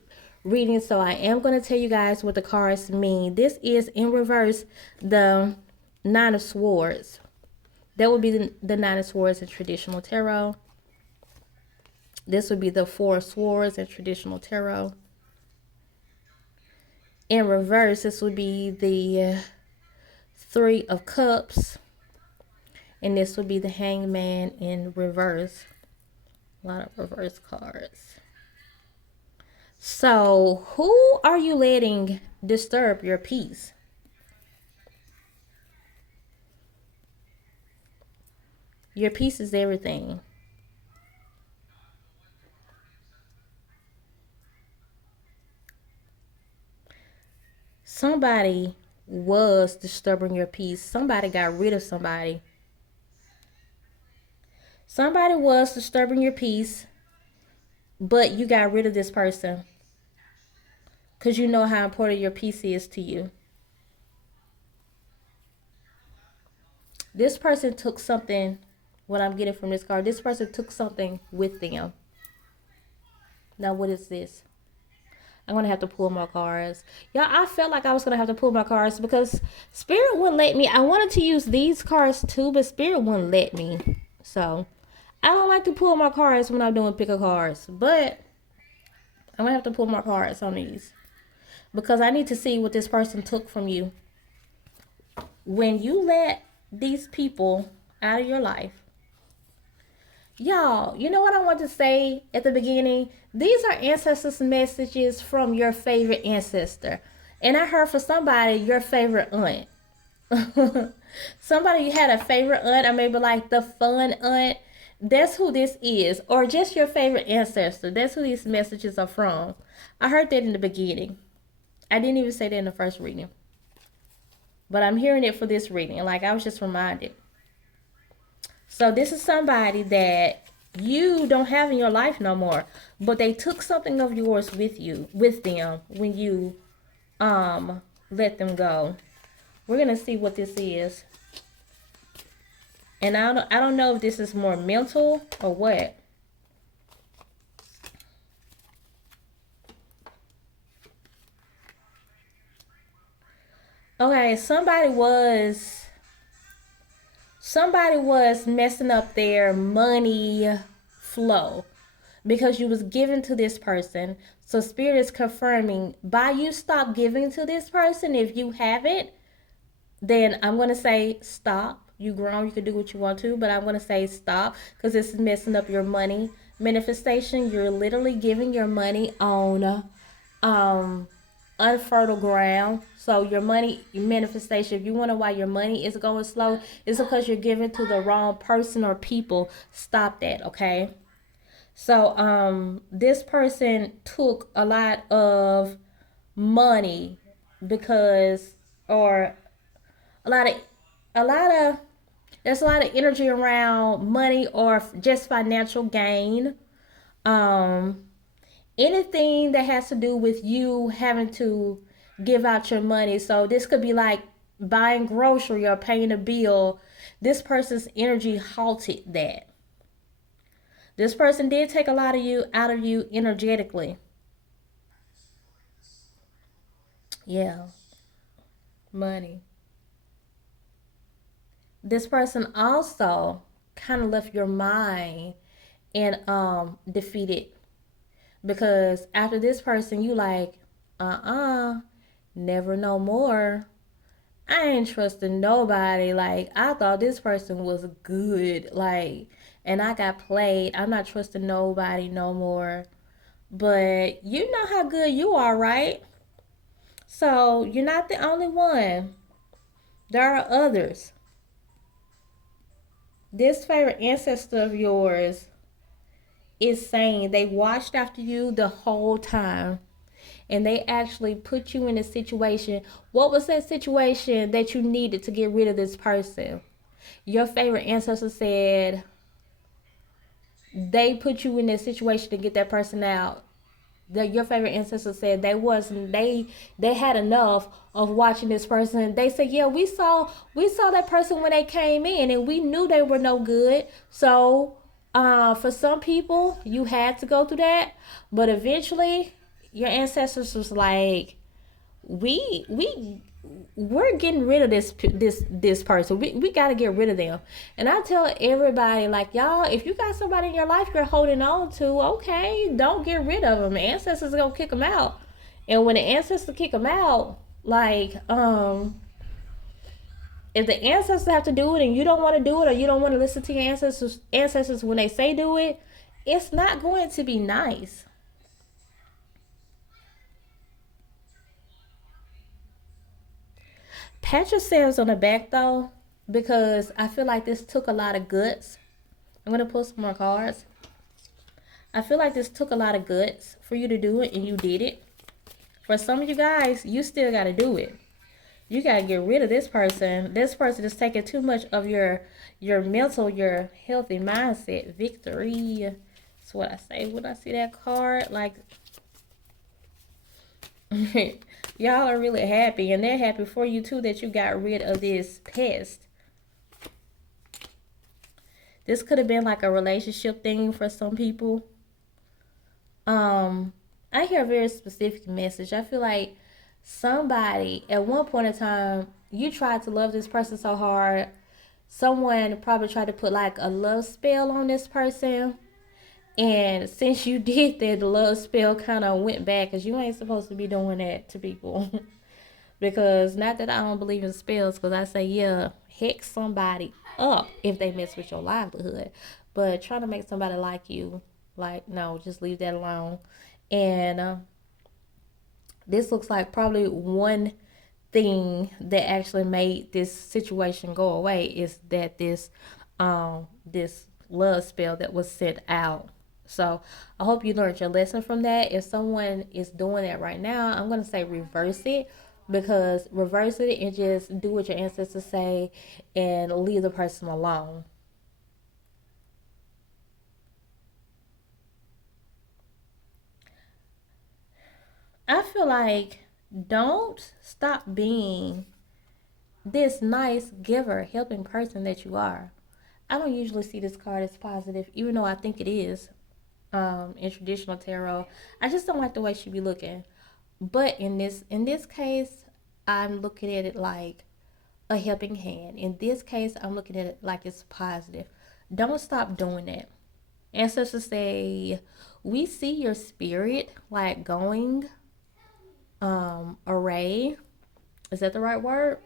readings, so I am going to tell you guys what the cards mean. This is in reverse, the Nine of Swords. That would be the Nine of Swords in traditional tarot. This would be the Four of Swords in traditional tarot. In reverse, this would be the Three of Cups, and this would be the Hangman in reverse. A lot of reverse cards. So, who are you letting disturb your peace? Your peace is everything. Somebody was disturbing your peace. Somebody got rid of somebody. Somebody was disturbing your peace, but you got rid of this person because you know how important your peace is to you. This person took something, what I'm getting from this card, this person took something with them. Now, what is this? I'm going to have to pull my cards. Y'all, I felt like I was going to have to pull my cards because Spirit wouldn't let me. I wanted to use these cards too, but Spirit wouldn't let me. So, I don't like to pull my cards when I'm doing pick of cards, but I'm going to have to pull my cards on these because I need to see what this person took from you. When you let these people out of your life, y'all, you know what I want to say at the beginning? These are ancestors' messages from your favorite ancestor. And I heard for somebody, your favorite aunt. Somebody had a favorite aunt, or maybe like the fun aunt. That's who this is. Or just your favorite ancestor. That's who these messages are from. I heard that in the beginning. I didn't even say that in the first reading. But I'm hearing it for this reading. Like, I was just reminded. So this is somebody that you don't have in your life no more, but they took something of yours with them when you let them go. We're gonna see what this is, and I don't know if this is more mental or what. Okay, somebody was messing up their money flow because you was giving to this person. So Spirit is confirming, by you stop giving to this person, if you haven't, then I'm going to say stop. You grown, you can do what you want to, but I'm going to say stop because this is messing up your money manifestation. You're literally giving your money on unfertile ground. So your money manifestation, if you wonder why your money is going slow, it's because you're giving to the wrong person or people. Stop that, okay? So this person took a lot of money because, or a lot of there's a lot of energy around money or just financial gain. Anything that has to do with you having to give out your money. So this could be like buying grocery or paying a bill. This person's energy halted that. This person did take a lot of you out of you energetically. Yeah. Money. This person also kind of left your mind and defeated, because after this person you like, never no more. I ain't trusting nobody. Like, I thought this person was good, like, and I got played. I'm not trusting nobody no more. But you know how good you are, right? So you're not the only one. There are others. This favorite ancestor of yours is saying they watched after you the whole time, and they actually put you in a situation. What was that situation that you needed to get rid of this person? Your favorite ancestor said they put you in this situation to get that person out. Your favorite ancestor said they had enough of watching this person. They said, yeah, we saw that person when they came in, and we knew they were no good. So for some people, you had to go through that, but eventually your ancestors was like, we're getting rid of this person. We got to get rid of them. And I tell everybody, like, y'all, if you got somebody in your life you're holding on to, okay, don't get rid of them. Ancestors are gonna kick them out, And when the ancestors kick them out, like, if the ancestors have to do it and you don't want to do it, or you don't want to listen to your ancestors when they say do it, it's not going to be nice. Pat yourselves on the back though, because I feel like this took a lot of guts. I'm gonna pull some more cards. I feel like this took a lot of guts for you to do it, and you did it. For some of you guys, you still gotta do it. You gotta get rid of this person. This person is taking too much of your mental, your healthy mindset. Victory. That's what I say when I see that card. Like, y'all are really happy, and they're happy for you too that you got rid of this pest. This could have been like a relationship thing for some people. Um, I hear a very specific message. I feel like somebody at one point in time, you tried to love this person so hard. Someone probably tried to put like a love spell on this person. And since you did that, the love spell kind of went back, because you ain't supposed to be doing that to people. Because not that I don't believe in spells, because I say, yeah, hex somebody up if they mess with your livelihood. But trying to make somebody like you, like, no, just leave that alone. And this looks like probably one thing that actually made this situation go away is that this love spell that was sent out. So I hope you learned your lesson from that. If someone is doing that right now, I'm gonna say reverse it, because reverse it and just do what your ancestors say and leave the person alone. I feel like don't stop being this nice giver, helping person that you are. I don't usually see this card as positive, even though I think it is in traditional tarot. I just don't like the way she be looking. But in this case, I'm looking at it like a helping hand. In this case, I'm looking at it like it's positive. Don't stop doing that. Ancestors say, we see your spirit like going array. Is that the right word?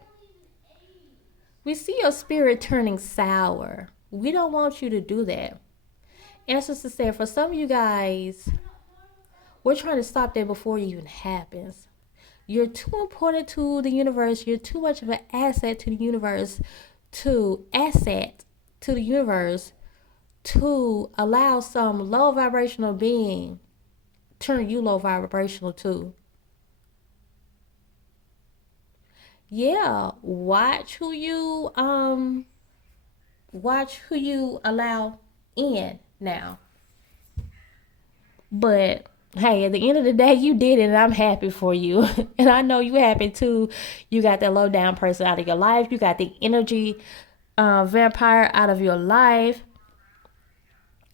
We see your spirit turning sour. We don't want you to do that. Ancestors say, for some of you guys, we're trying to stop that before it even happens. You're too important to the universe. You're too much of an asset to the universe to the universe to allow some low vibrational being turn you low vibrational too. Yeah, watch who you allow in now. But hey, at the end of the day, you did it, and I'm happy for you. And I know you happy too. You got that low down person out of your life. You got the energy vampire out of your life.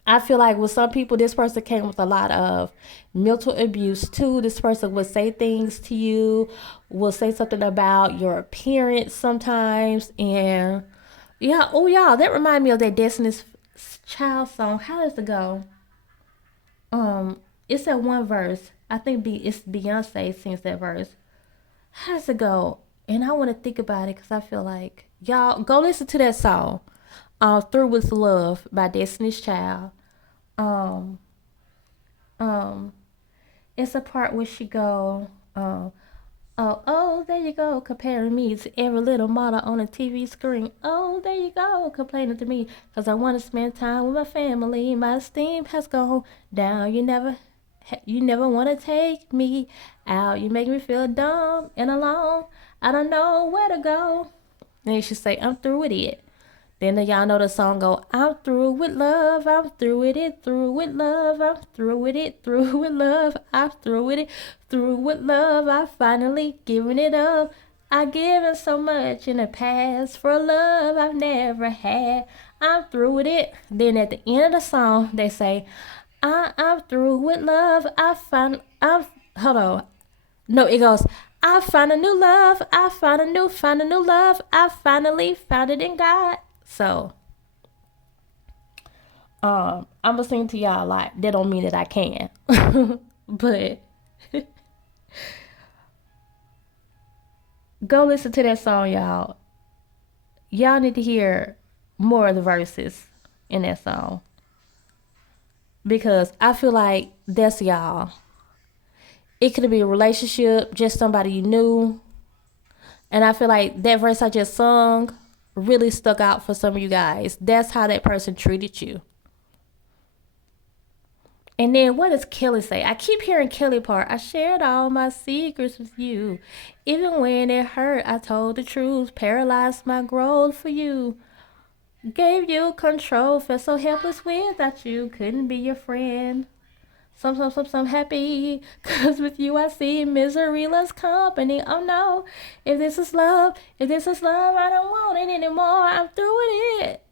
I feel like with some people, this person came with a lot of mental abuse too. This person would say things to you, will say something about your appearance sometimes, and yeah, oh yeah, that remind me of that Destiny's Child song. How does it go? Um, it's that one verse. I think it's Beyonce sings that verse. How does it go? And I want to think about it because I feel like y'all go listen to that song. Through with Love by Destiny's Child. Um, um, it's a part where she go, oh, there you go, comparing me to every little model on a TV screen. Oh, there you go, complaining to me, cause I want to spend time with my family. My esteem has gone down. You never want to take me out. You make me feel dumb and alone. I don't know where to go. And you should say, I'm through with it. Then y'all know the song go, I'm through with love, I'm through with it, through with love, I'm through with it, through with love, I'm through with it, through with love, I finally given it up. I given so much in the past for love I've never had. I'm through with it. Then at the end of the song, they say, I'm through with love. Hold on. No, it goes, I found a new love. Found a new love. I finally found it in God. So, I'm listening to y'all a lot. That don't mean that I can. But Go listen to that song, y'all. Y'all need to hear more of the verses in that song because I feel like that's y'all. It could be a relationship, just somebody you knew, and I feel like that verse I just sung really stuck out for some of you guys. That's how that person treated you. And then what does Kelly say? I keep hearing Kelly part. I shared all my secrets with you. Even when it hurt, I told the truth. Paralyzed my growth for you. Gave you control. Felt so helpless without you. Couldn't be your friend. Some happy. Cause with you I see misery loves company. Oh no. If this is love, I don't want it anymore. I'm through with it.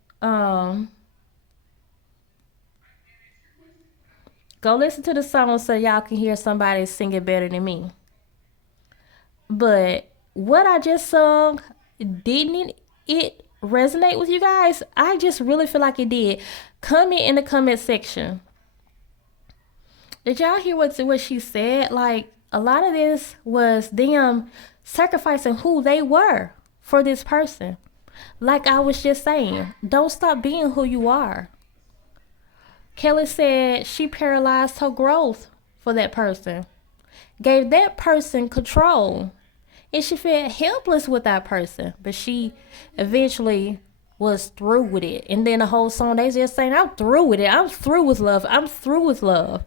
Go listen to the song so y'all can hear somebody sing it better than me. But what I just sung, didn't it resonate with you guys? I just really feel like it did. Comment in the comment section. Did y'all hear what she said? Like a lot of this was them sacrificing who they were for this person. Like I was just saying, don't stop being who you are. Kelly said she paralyzed her growth for that person, gave that person control, and she felt helpless with that person. But she eventually was through with it. And then the whole song, they just saying, I'm through with it. I'm through with love. I'm through with love.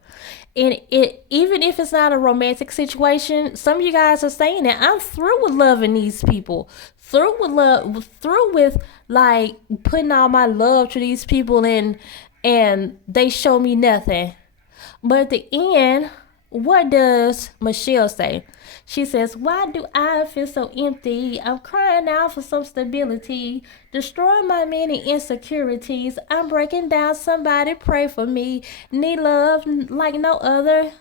And it, even if it's not a romantic situation, some of you guys are saying that I'm through with loving these people. Through with love, through with like putting all my love to these people and they show me nothing. But at the end, what does Michelle say? She says, why do I feel so empty? I'm crying out for some stability. Destroy my many insecurities. I'm breaking down. Somebody pray for me. Need love like no other.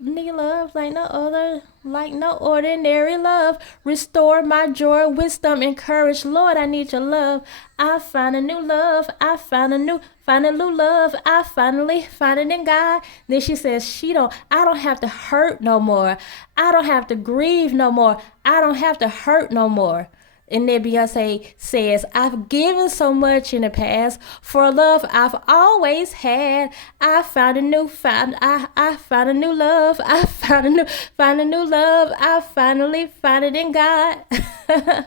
Need love like no other, like no ordinary love. Restore my joy, wisdom, and courage. Lord, I need your love. I find a new love. Find a new love. I finally find it in God. Then she says, I don't have to hurt no more. I don't have to grieve no more. I don't have to hurt no more. And then Beyonce says, I've given so much in the past for a love I've always had. I found a new I found a new love. I found a new love. I finally found it in God. I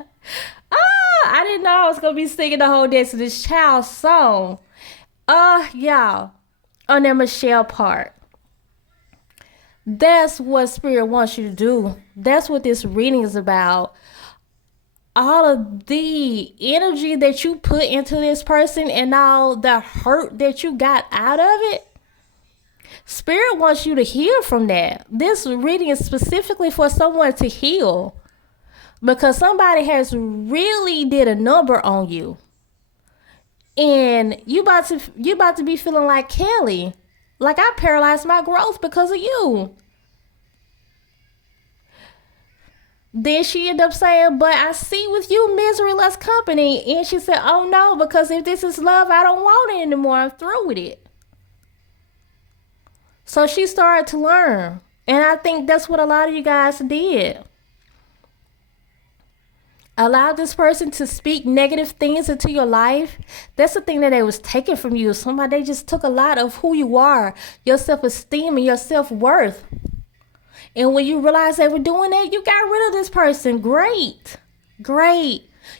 didn't know I was gonna be singing the whole Destiny's Child song. Y'all, on that Michelle part. That's what Spirit wants you to do. That's what this reading is about. All of the energy that you put into this person and all the hurt that you got out of it, Spirit wants you to heal from that. This reading is specifically for someone to heal because somebody has really did a number on you, and you about to be feeling like Kelly, like I paralyzed my growth because of you. Then she ended up saying, but I see with you misery loves company. And she said, oh no, because if this is love, I don't want it anymore. I'm through with it. So she started to learn. And I think that's what a lot of you guys did. Allow this person to speak negative things into your life. That's the thing that they was taking from you. Somebody, they just took a lot of who you are, your self-esteem and your self-worth. And when you realize they were doing that, you got rid of this person. Great.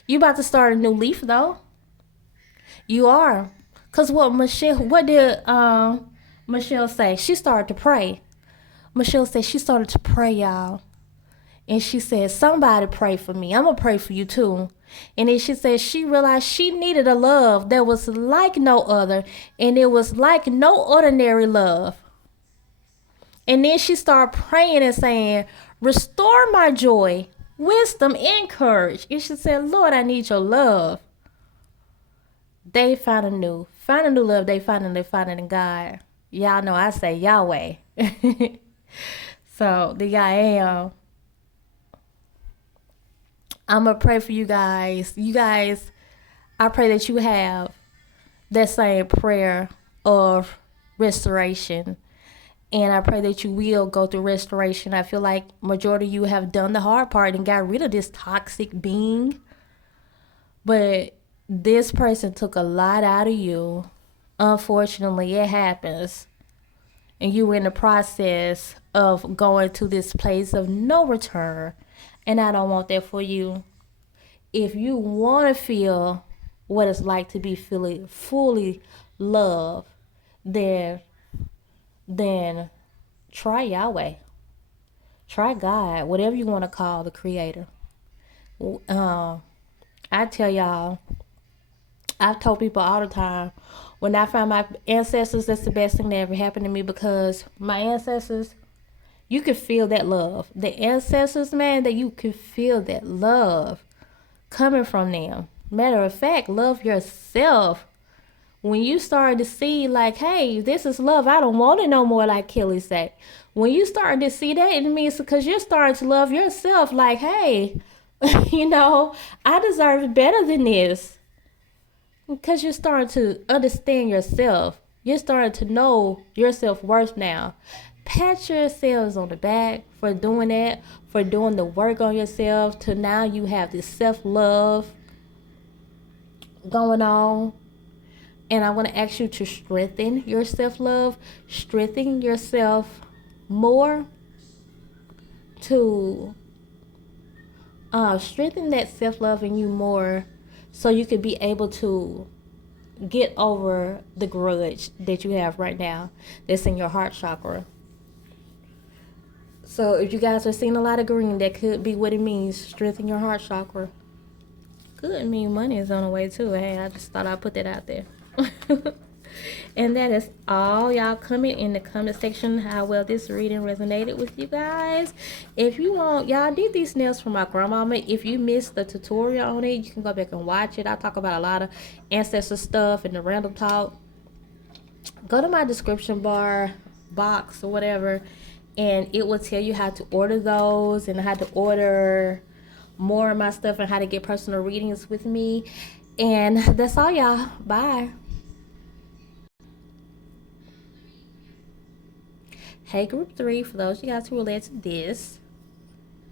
You about to start a new leaf though. You are. Cause what did Michelle say? She started to pray. Michelle said she started to pray, y'all. And she said, somebody pray for me. I'm gonna pray for you too. And then she said she realized she needed a love that was like no other. And it was like no ordinary love. And then she started praying and saying, restore my joy, wisdom, and courage. And she said, Lord, I need your love. They found a new love. They found it in God. Y'all know I say Yahweh. So the I am. I'm going to pray for you guys. You guys, I pray that you have that same prayer of restoration. And I pray that you will go through restoration. I feel like majority of you have done the hard part and got rid of this toxic being. But this person took a lot out of you. Unfortunately, it happens. And you were in the process of going to this place of no return. And I don't want that for you. If you want to feel what it's like to be fully loved, then then try Yahweh. Try God, whatever you want to call the creator. I tell y'all, I've told people all the time, when I find my ancestors, that's the best thing that ever happened to me, because my ancestors, you could feel that love. The ancestors, man, that you could feel that love coming from them. Matter of fact, love yourself. When you start to see, like, hey, this is love, I don't want it no more, like Kelly said. When you start to see that, it means because you're starting to love yourself, like, hey, I deserve better than this. Because you're starting to understand yourself. You're starting to know your self-worth now. Pat yourselves on the back for doing that, for doing the work on yourself, to now you have this self-love going on. And I want to ask you to strengthen your self-love, strengthen yourself more, to strengthen that self-love in you more, so you could be able to get over the grudge that you have right now that's in your heart chakra. So if you guys are seeing a lot of green, that could be what it means. Strengthen your heart chakra. Could mean money is on the way too. Hey, I just thought I'd put that out there. And that is all. Y'all comment in the comment section how well this reading resonated with you guys. If you want, y'all did these nails for my grandmama. If you missed the tutorial on it, you can go back and watch it. I talk about a lot of ancestor stuff in the random talk. Go to my description bar box or whatever, and it will tell you how to order those and how to order more of my stuff and how to get personal readings with me. And that's all, y'all. Bye. Hey, group 3, for those of you guys who relate to this,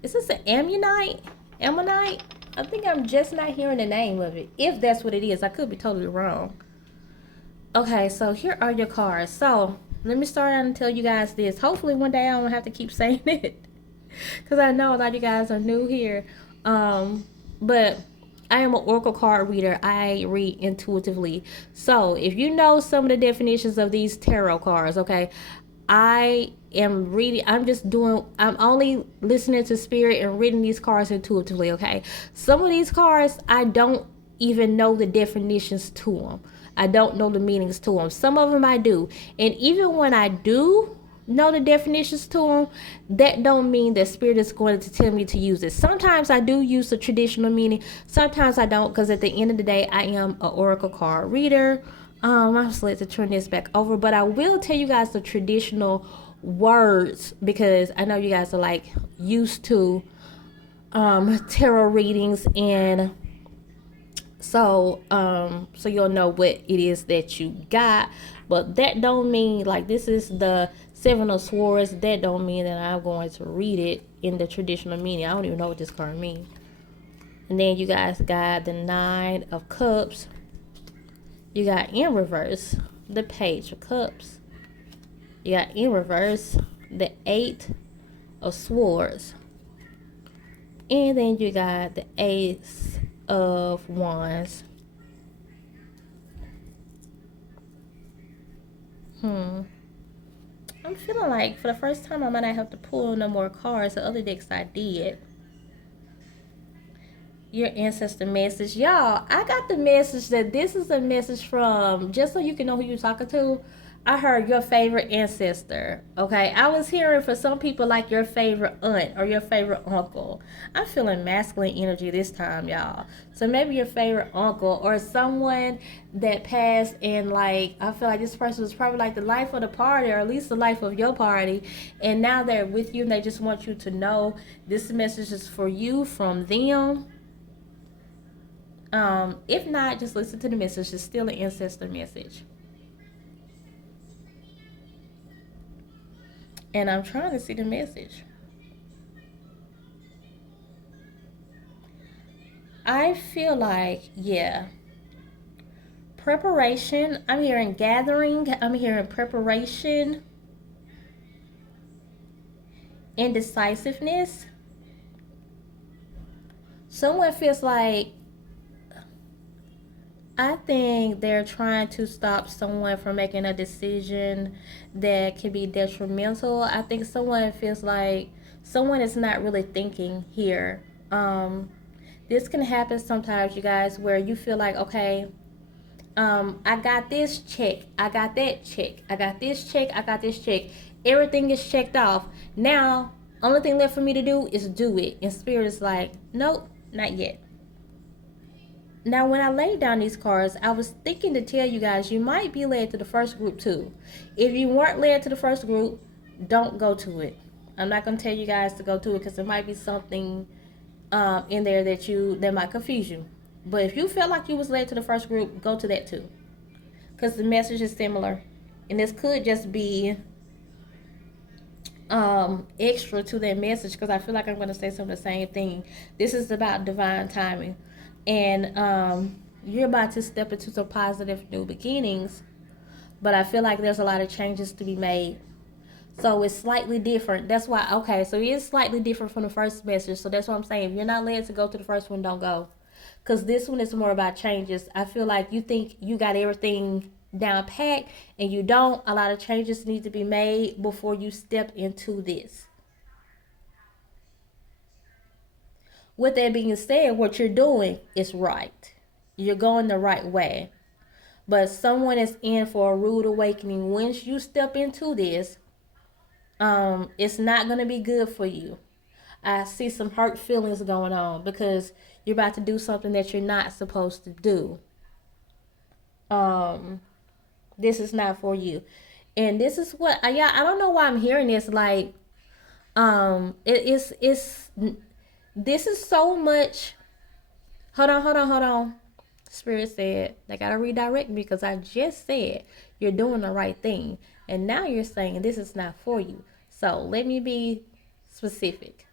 is this an ammonite? Ammonite? I think I'm just not hearing the name of it. If that's what it is, I could be totally wrong. Okay, so here are your cards. So let me start out and tell you guys this. Hopefully one day I don't have to keep saying it, because I know a lot of you guys are new here. But I am an oracle card reader. I read intuitively. So if you know some of the definitions of these tarot cards, okay, I am reading, I'm only listening to spirit and reading these cards intuitively, okay? Some of these cards, I don't even know the definitions to them. I don't know the meanings to them. Some of them I do. And even when I do know the definitions to them, that don't mean that spirit is going to tell me to use it. Sometimes I do use the traditional meaning. Sometimes I don't, because at the end of the day, I am an oracle card reader. I'm just let to turn this back over, but I will tell you guys the traditional words, because I know you guys are like used to tarot readings, and so you'll know what it is that you got. But that don't mean, like, this is the Seven of Swords, that don't mean that I'm going to read it in the traditional meaning. I don't even know what this card means. And then you guys got the Nine of Cups. You got in reverse the Page of Cups. You got in reverse the Eight of Swords. And then you got the Ace of Wands. I'm feeling like for the first time I might not have to pull no more cards. The other decks I did. Your ancestor message. Y'all, I got the message that this is a message from, just so you can know who you're talking to, I heard your favorite ancestor. Okay, I was hearing for some people like your favorite aunt or your favorite uncle. I'm feeling masculine energy this time, y'all. So maybe your favorite uncle or someone that passed, and like I feel like this person was probably like the life of the party, or at least the life of your party, and now they're with you and they just want you to know this message is for you from them. If not, just listen to the message. It's still an ancestor message. And I'm trying to see the message. I feel like, yeah, preparation. I'm hearing gathering. I'm hearing preparation, indecisiveness. Someone feels like, I think they're trying to stop someone from making a decision that can be detrimental. I think someone feels like someone is not really thinking here. This can happen sometimes, you guys, where you feel like, okay, I got this check, I got that check, I got this check, I got this check. Everything is checked off. Now, only thing left for me to do is do it. And spirit is like, nope, not yet. Now, when I laid down these cards, I was thinking to tell you guys you might be led to the first group too. If you weren't led to the first group, don't go to it. I'm not going to tell you guys to go to it because there might be something in there that might confuse you. But if you felt like you was led to the first group, go to that too, because the message is similar, and this could just be extra to that message, because I feel like I'm going to say some of the same thing. This is about divine timing, and you're about to step into some positive new beginnings, but I feel like there's a lot of changes to be made. So it's slightly different. That's why, okay, so it is slightly different from the first message. So that's what I'm saying. If you're not led to go to the first one, don't go. Because this one is more about changes. I feel like you think you got everything down pat and you don't. A lot of changes need to be made before you step into this. With that being said, what you're doing is right. You're going the right way. But someone is in for a rude awakening once you step into this. It's not going to be good for you. I see some hurt feelings going on because you're about to do something that you're not supposed to do. Um, this is not for you, and this is what yeah, I don't know why I'm hearing this. Like, it's this is so much. Hold on. Spirit said they gotta redirect me because I just said you're doing the right thing, and now you're saying this is not for you. So let me be specific.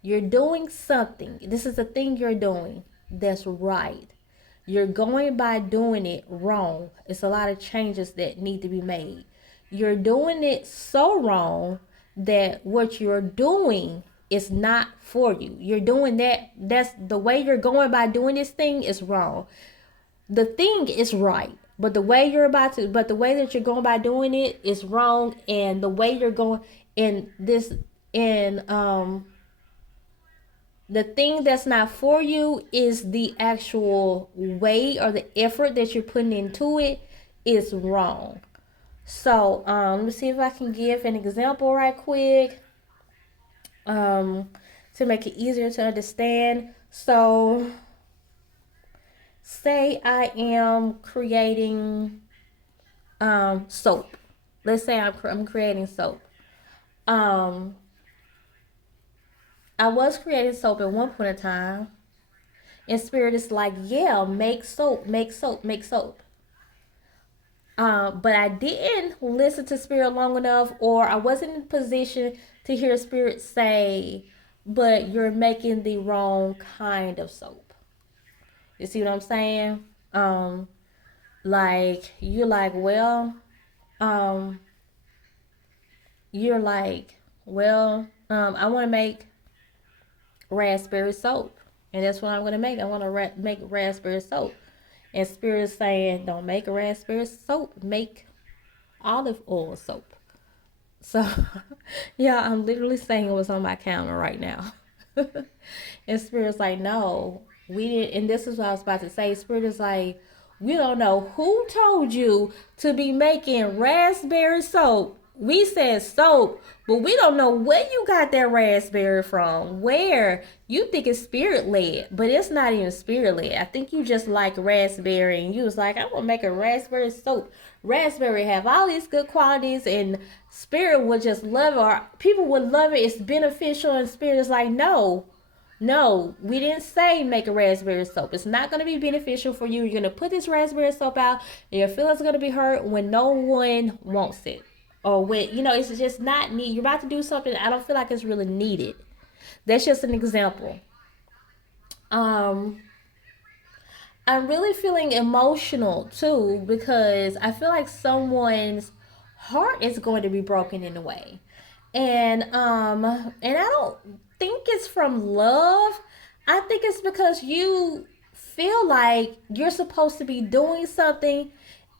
You're doing something. This is the thing you're doing that's right. You're going by doing it wrong. It's a lot of changes that need to be made. You're doing it so wrong that what you're doing is not for you. You're doing that. That's the way you're going by doing this thing is wrong. The thing is right, but the way that you're going by doing it is wrong, and the way you're going in this in the thing that's not for you is the actual way or the effort that you're putting into it is wrong. So let me see if I can give an example right quick, um, to make it easier to understand. So say I am creating soap. Let's say I'm creating soap. Um, I was creating soap at one point in time, and spirit is like, yeah, make soap, make soap, make soap. But I didn't listen to spirit long enough, or I wasn't in position to hear spirit say, but you're making the wrong kind of soap. You see what I'm saying? Like you're like, well, um, you're like, well, I want to make raspberry soap, and that's what I'm going to make. I want to make raspberry soap, and spirit is saying, don't make a raspberry soap, make olive oil soap. So, yeah, I'm literally saying what's on my counter right now. And Spirit's like, no, we didn't. And this is what I was about to say. Spirit is like, we don't know who told you to be making raspberry soap. We said soap, but we don't know where you got that raspberry from. Where you think it's spirit led, but it's not even spirit led. I think you just like raspberry, and you was like, I want to make a raspberry soap. Raspberry have all these good qualities, and spirit would just love it, or people would love it. It's beneficial, and spirit is like, no, no, we didn't say make a raspberry soap. It's not going to be beneficial for you. You're going to put this raspberry soap out, and your feelings are going to be hurt when no one wants it. or when it's just not need. You're about to do something I don't feel like it's really needed. That's just an example. Um, I'm really feeling emotional too because I feel like someone's heart is going to be broken in a way. And I don't think it's from love. I think it's because you feel like you're supposed to be doing something,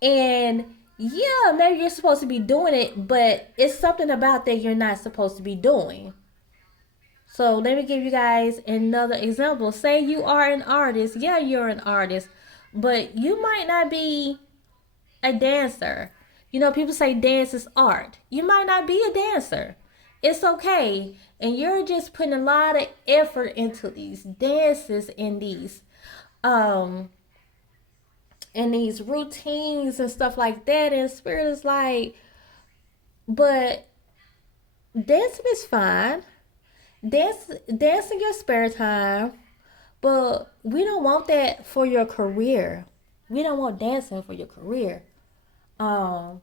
and yeah, maybe you're supposed to be doing it, but it's something about that you're not supposed to be doing. So let me give you guys another example. Say you are an artist. Yeah, you're an artist, but you might not be a dancer. People say dance is art. You might not be a dancer. It's okay. And you're just putting a lot of effort into these dances um and these routines and stuff like that. And spirit is like, but dancing is fine. Dance in your spare time. But we don't want that for your career. We don't want dancing for your career. Um,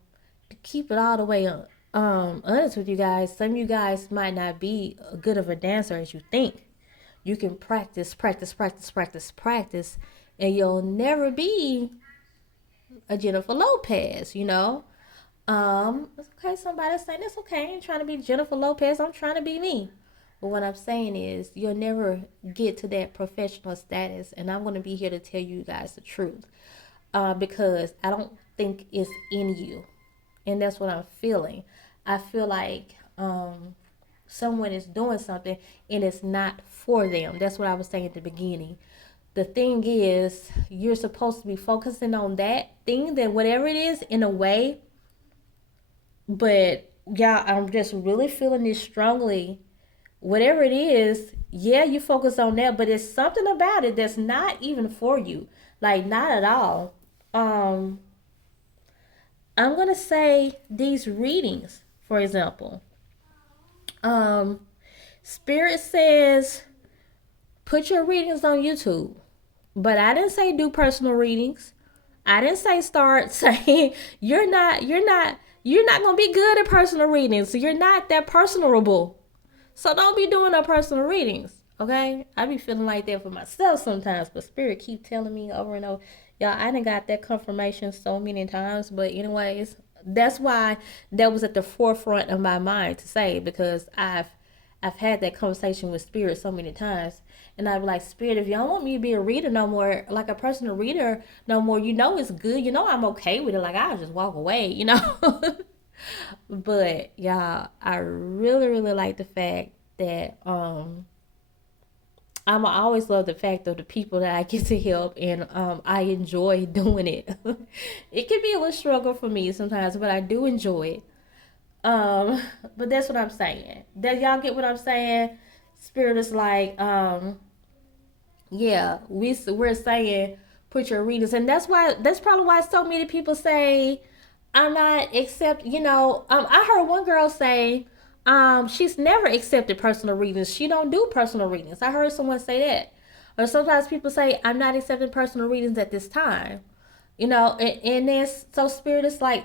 to keep it all the way honest with you guys, some of you guys might not be as good of a dancer as you think. You can practice, practice, practice, practice, practice, and you'll never be a Jennifer Lopez. It's okay. Somebody's saying it's okay. I ain't trying to be Jennifer Lopez. I'm trying to be me. But what I'm saying is, you'll never get to that professional status, and I'm going to be here to tell you guys the truth, because I don't think it's in you, and that's what I'm feeling. I feel like someone is doing something, and it's not for them. That's what I was saying at the beginning. The thing is, you're supposed to be focusing on that thing, that whatever it is, in a way. But yeah, I'm just really feeling this strongly. Whatever it is, yeah, you focus on that, but it's something about it that's not even for you. Like, not at all. Um, I'm gonna say these readings, for example. Um, Spirit says put your readings on YouTube. But I didn't say do personal readings. I didn't say start saying you're not gonna be good at personal readings. So you're not that personable. So don't be doing no personal readings. Okay? I be feeling like that for myself sometimes, but spirit keep telling me over and over. Y'all, I done got that confirmation so many times. But anyways, that's why that was at the forefront of my mind to say, because I've had that conversation with spirit so many times. And I'm like, spirit, if you don't want me to be a reader no more, like a personal reader no more, it's good. I'm okay with it. Like, I'll just walk away. But y'all, I really, really like the fact that I'm always love the fact of the people that I get to help, and I enjoy doing it. It can be a little struggle for me sometimes, but I do enjoy it. Um, but that's what I'm saying. That y'all get what I'm saying? Spirit is like, yeah, we're saying put your readers, and that's probably why so many people say I'm not accept. I heard one girl say, she's never accepted personal readings. She don't do personal readings. I heard someone say that. Or sometimes people say I'm not accepting personal readings at this time. And then so spirit is like,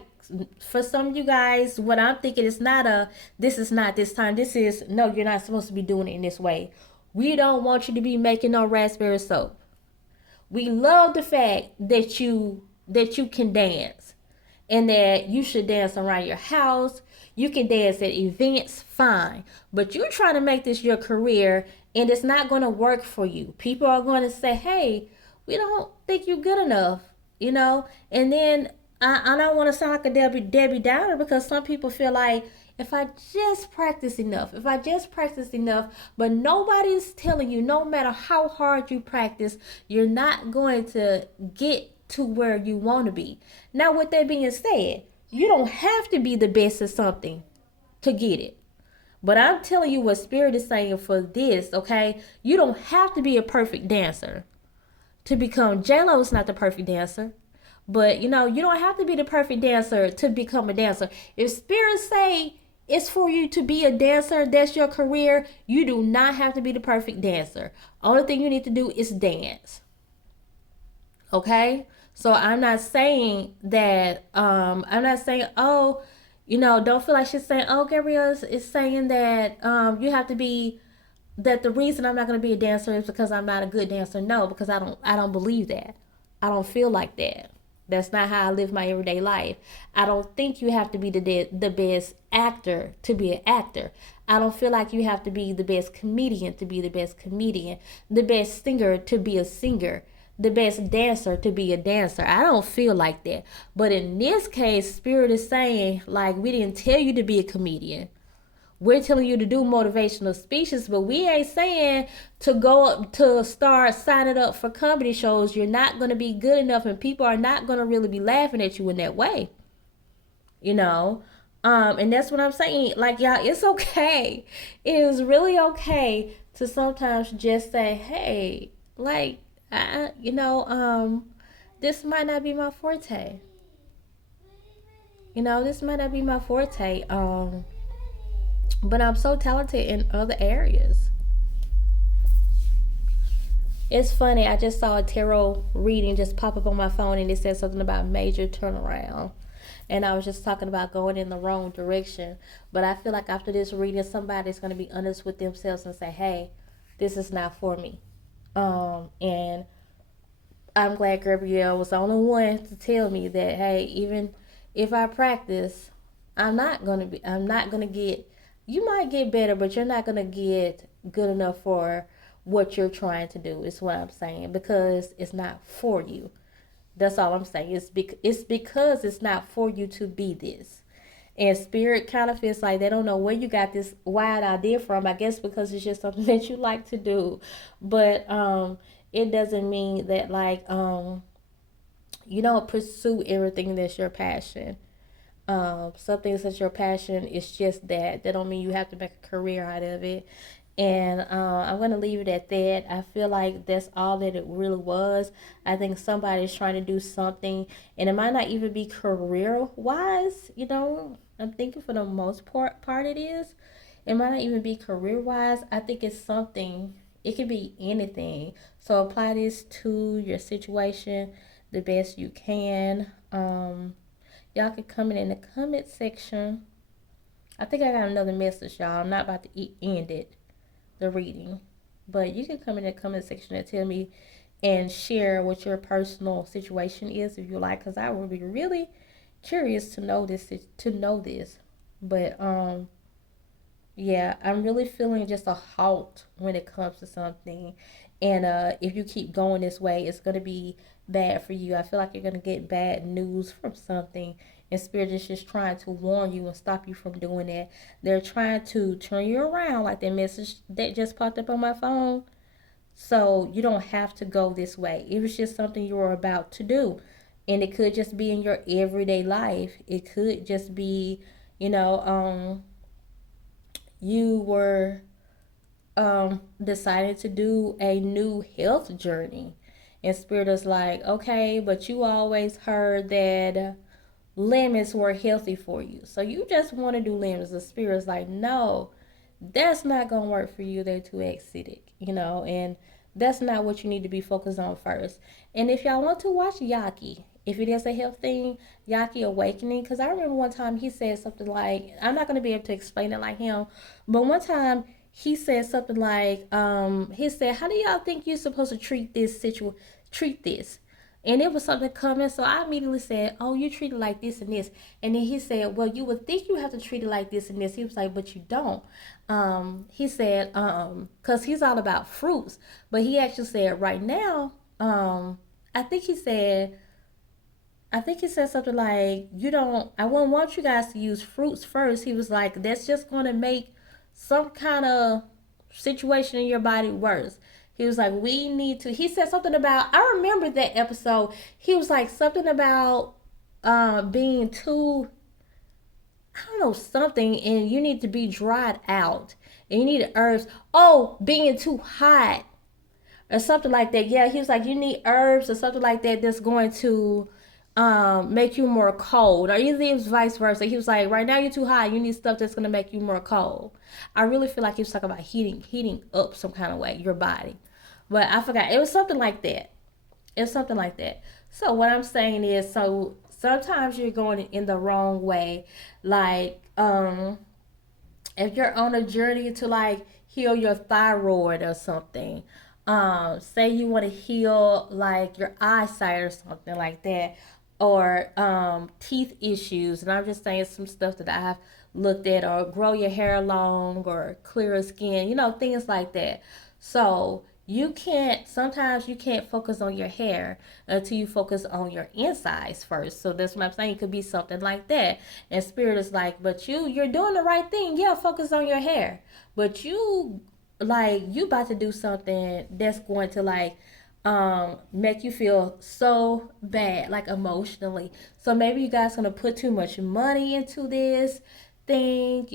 for some of you guys, what I'm thinking is not this is not this time. This is no, you're not supposed to be doing it in this way. We don't want you to be making no raspberry soap. We love the fact that you can dance, and that you should dance around your house. You can dance at events, fine. But you're trying to make this your career, and it's not going to work for you. People are going to say, hey, we don't think you're good enough. And then I don't want to sound like a Debbie Downer, because some people feel like, if I just practice enough, but nobody's telling you, no matter how hard you practice, you're not going to get to where you want to be. Now, with that being said, you don't have to be the best at something to get it. But I'm telling you what Spirit is saying for this, okay? You don't have to be a perfect dancer to become. J-Lo is not the perfect dancer. But, you don't have to be the perfect dancer to become a dancer. If Spirit say it's for you to be a dancer, that's your career, you do not have to be the perfect dancer. Only thing you need to do is dance. Okay? So I'm not saying that, I'm not saying, oh, Don't feel like she's saying, oh, Gabrielle is saying that you have to be, that the reason I'm not going to be a dancer is because I'm not a good dancer. No, because I don't believe that. I don't feel like that. That's not how I live my everyday life. I don't think you have to be the best actor to be an actor. I don't feel like you have to be the best comedian to be the best comedian, the best singer to be a singer, the best dancer to be a dancer. I don't feel like that. But in this case, Spirit is saying, like, we didn't tell you to be a comedian. We're telling you to do motivational speeches, but we ain't saying to go up to start signing up for comedy shows. You're not going to be good enough, and people are not going to really be laughing at you in that way, you know. And that's what I'm saying. Like, y'all, it's okay. It is really okay to sometimes just say, hey, like, this might not be my forte. This might not be my forte. But I'm so talented in other areas. It's funny, I just saw a tarot reading just pop up on my phone, and it said something about major turnaround. And I was just talking about going in the wrong direction. But I feel like after this reading, somebody's going to be honest with themselves and say, hey, this is not for me. And I'm glad Gabrielle was the only one to tell me that, hey, even if I practice, I'm not gonna get, you might get better, but you're not gonna get good enough for what you're trying to do, is what I'm saying, because it's not for you. That's all I'm saying. It's because it's not for you to be this. And Spirit kind of feels like they don't know where you got this wild idea from. I guess because it's just something that you like to do. But it doesn't mean that, like, you don't pursue everything that's your passion. Some things that's your passion is just that. That don't mean you have to make a career out of it. And I'm going to leave it at that. I feel like that's all that it really was. I think somebody's trying to do something, and it might not even be career wise. I'm thinking for the most part it is. It might not even be career wise. I think it's something, it could be anything. So apply this to your situation the best you can. Y'all can comment in the comment section. I think I got another message, y'all. I'm not about to end it, the reading. But you can come in the comment section and tell me and share what your personal situation is if you like, because I would be really curious to know this. But yeah, I'm really feeling just a halt when it comes to something. And if you keep going this way, it's going to be bad for you. I feel like you're going to get bad news from something. And Spirit is just trying to warn you and stop you from doing that. They're trying to turn you around, like that message that just popped up on my phone. So you don't have to go this way. It was just something you were about to do. And it could just be in your everyday life. It could just be, you were decided to do a new health journey. And Spirit is like, okay, but you always heard that lemons were healthy for you. So you just want to do lemons. The Spirit's like, no, that's not going to work for you. They're too acidic, and that's not what you need to be focused on first. And if y'all want to watch Yaki, if it is a health thing, Yaki Awakening, because I remember one time he said something like, I'm not going to be able to explain it like him, but one time he said something like, he said, how do y'all think you're supposed to treat this? And it was something coming, so I immediately said, oh, you treat it like this and this. And then he said, well, you would think you have to treat it like this and this. He was like, but you don't. He said, because he's all about fruits. But he actually said right now, I think he said something like, I wouldn't want you guys to use fruits first. He was like, that's just going to make some kind of situation in your body worse. He was like, he said something about, I remember that episode. He was like something about being too, I don't know, something, and you need to be dried out. And you need herbs. Oh, being too hot or something like that. Yeah, he was like, you need herbs or something like that that's going to make you more cold. Or either it was vice versa. He was like, right now you're too hot. You need stuff that's going to make you more cold. I really feel like he was talking about heating up some kind of way, your body. But I forgot. It was something like that. It was something like that. So what I'm saying is, so sometimes you're going in the wrong way. Like, if you're on a journey to like heal your thyroid or something, say you want to heal like your eyesight or something like that, or teeth issues, and I'm just saying some stuff that I've looked at, or grow your hair long or clearer skin, things like that. So you can't, sometimes you can't focus on your hair until you focus on your insides first. So that's what I'm saying. It could be something like that. And spirit is like, but you're doing the right thing. Yeah, focus on your hair. But you about to do something that's going to like make you feel so bad, like emotionally. So maybe you guys gonna put too much money into this thing,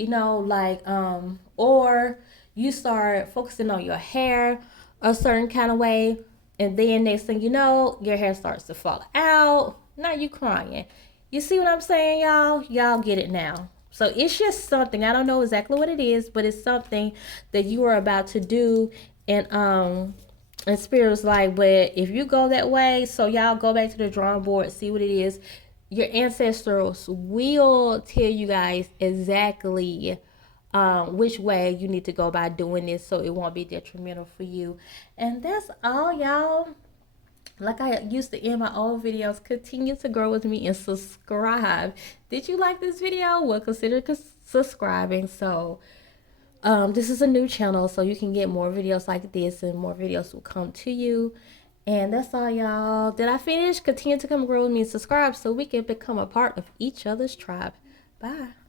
or you start focusing on your hair a certain kind of way, and then next thing you know, your hair starts to fall out. Now you crying. You see what I'm saying, y'all? Y'all get it now. So it's just something. I don't know exactly what it is, but it's something that you are about to do, and spirit was like, but if you go that way, so y'all go back to the drawing board, see what it is. Your ancestors will tell you guys exactly which way you need to go by doing this, so it won't be detrimental for you. And that's all, y'all. Like I used to end my old videos, continue to grow with me and subscribe. Did you like this video? Well, consider subscribing. So this is a new channel, so you can get more videos like this, and more videos will come to you. And that's all, y'all. Did I finish? Continue to come grow with me and subscribe so we can become a part of each other's tribe. Bye.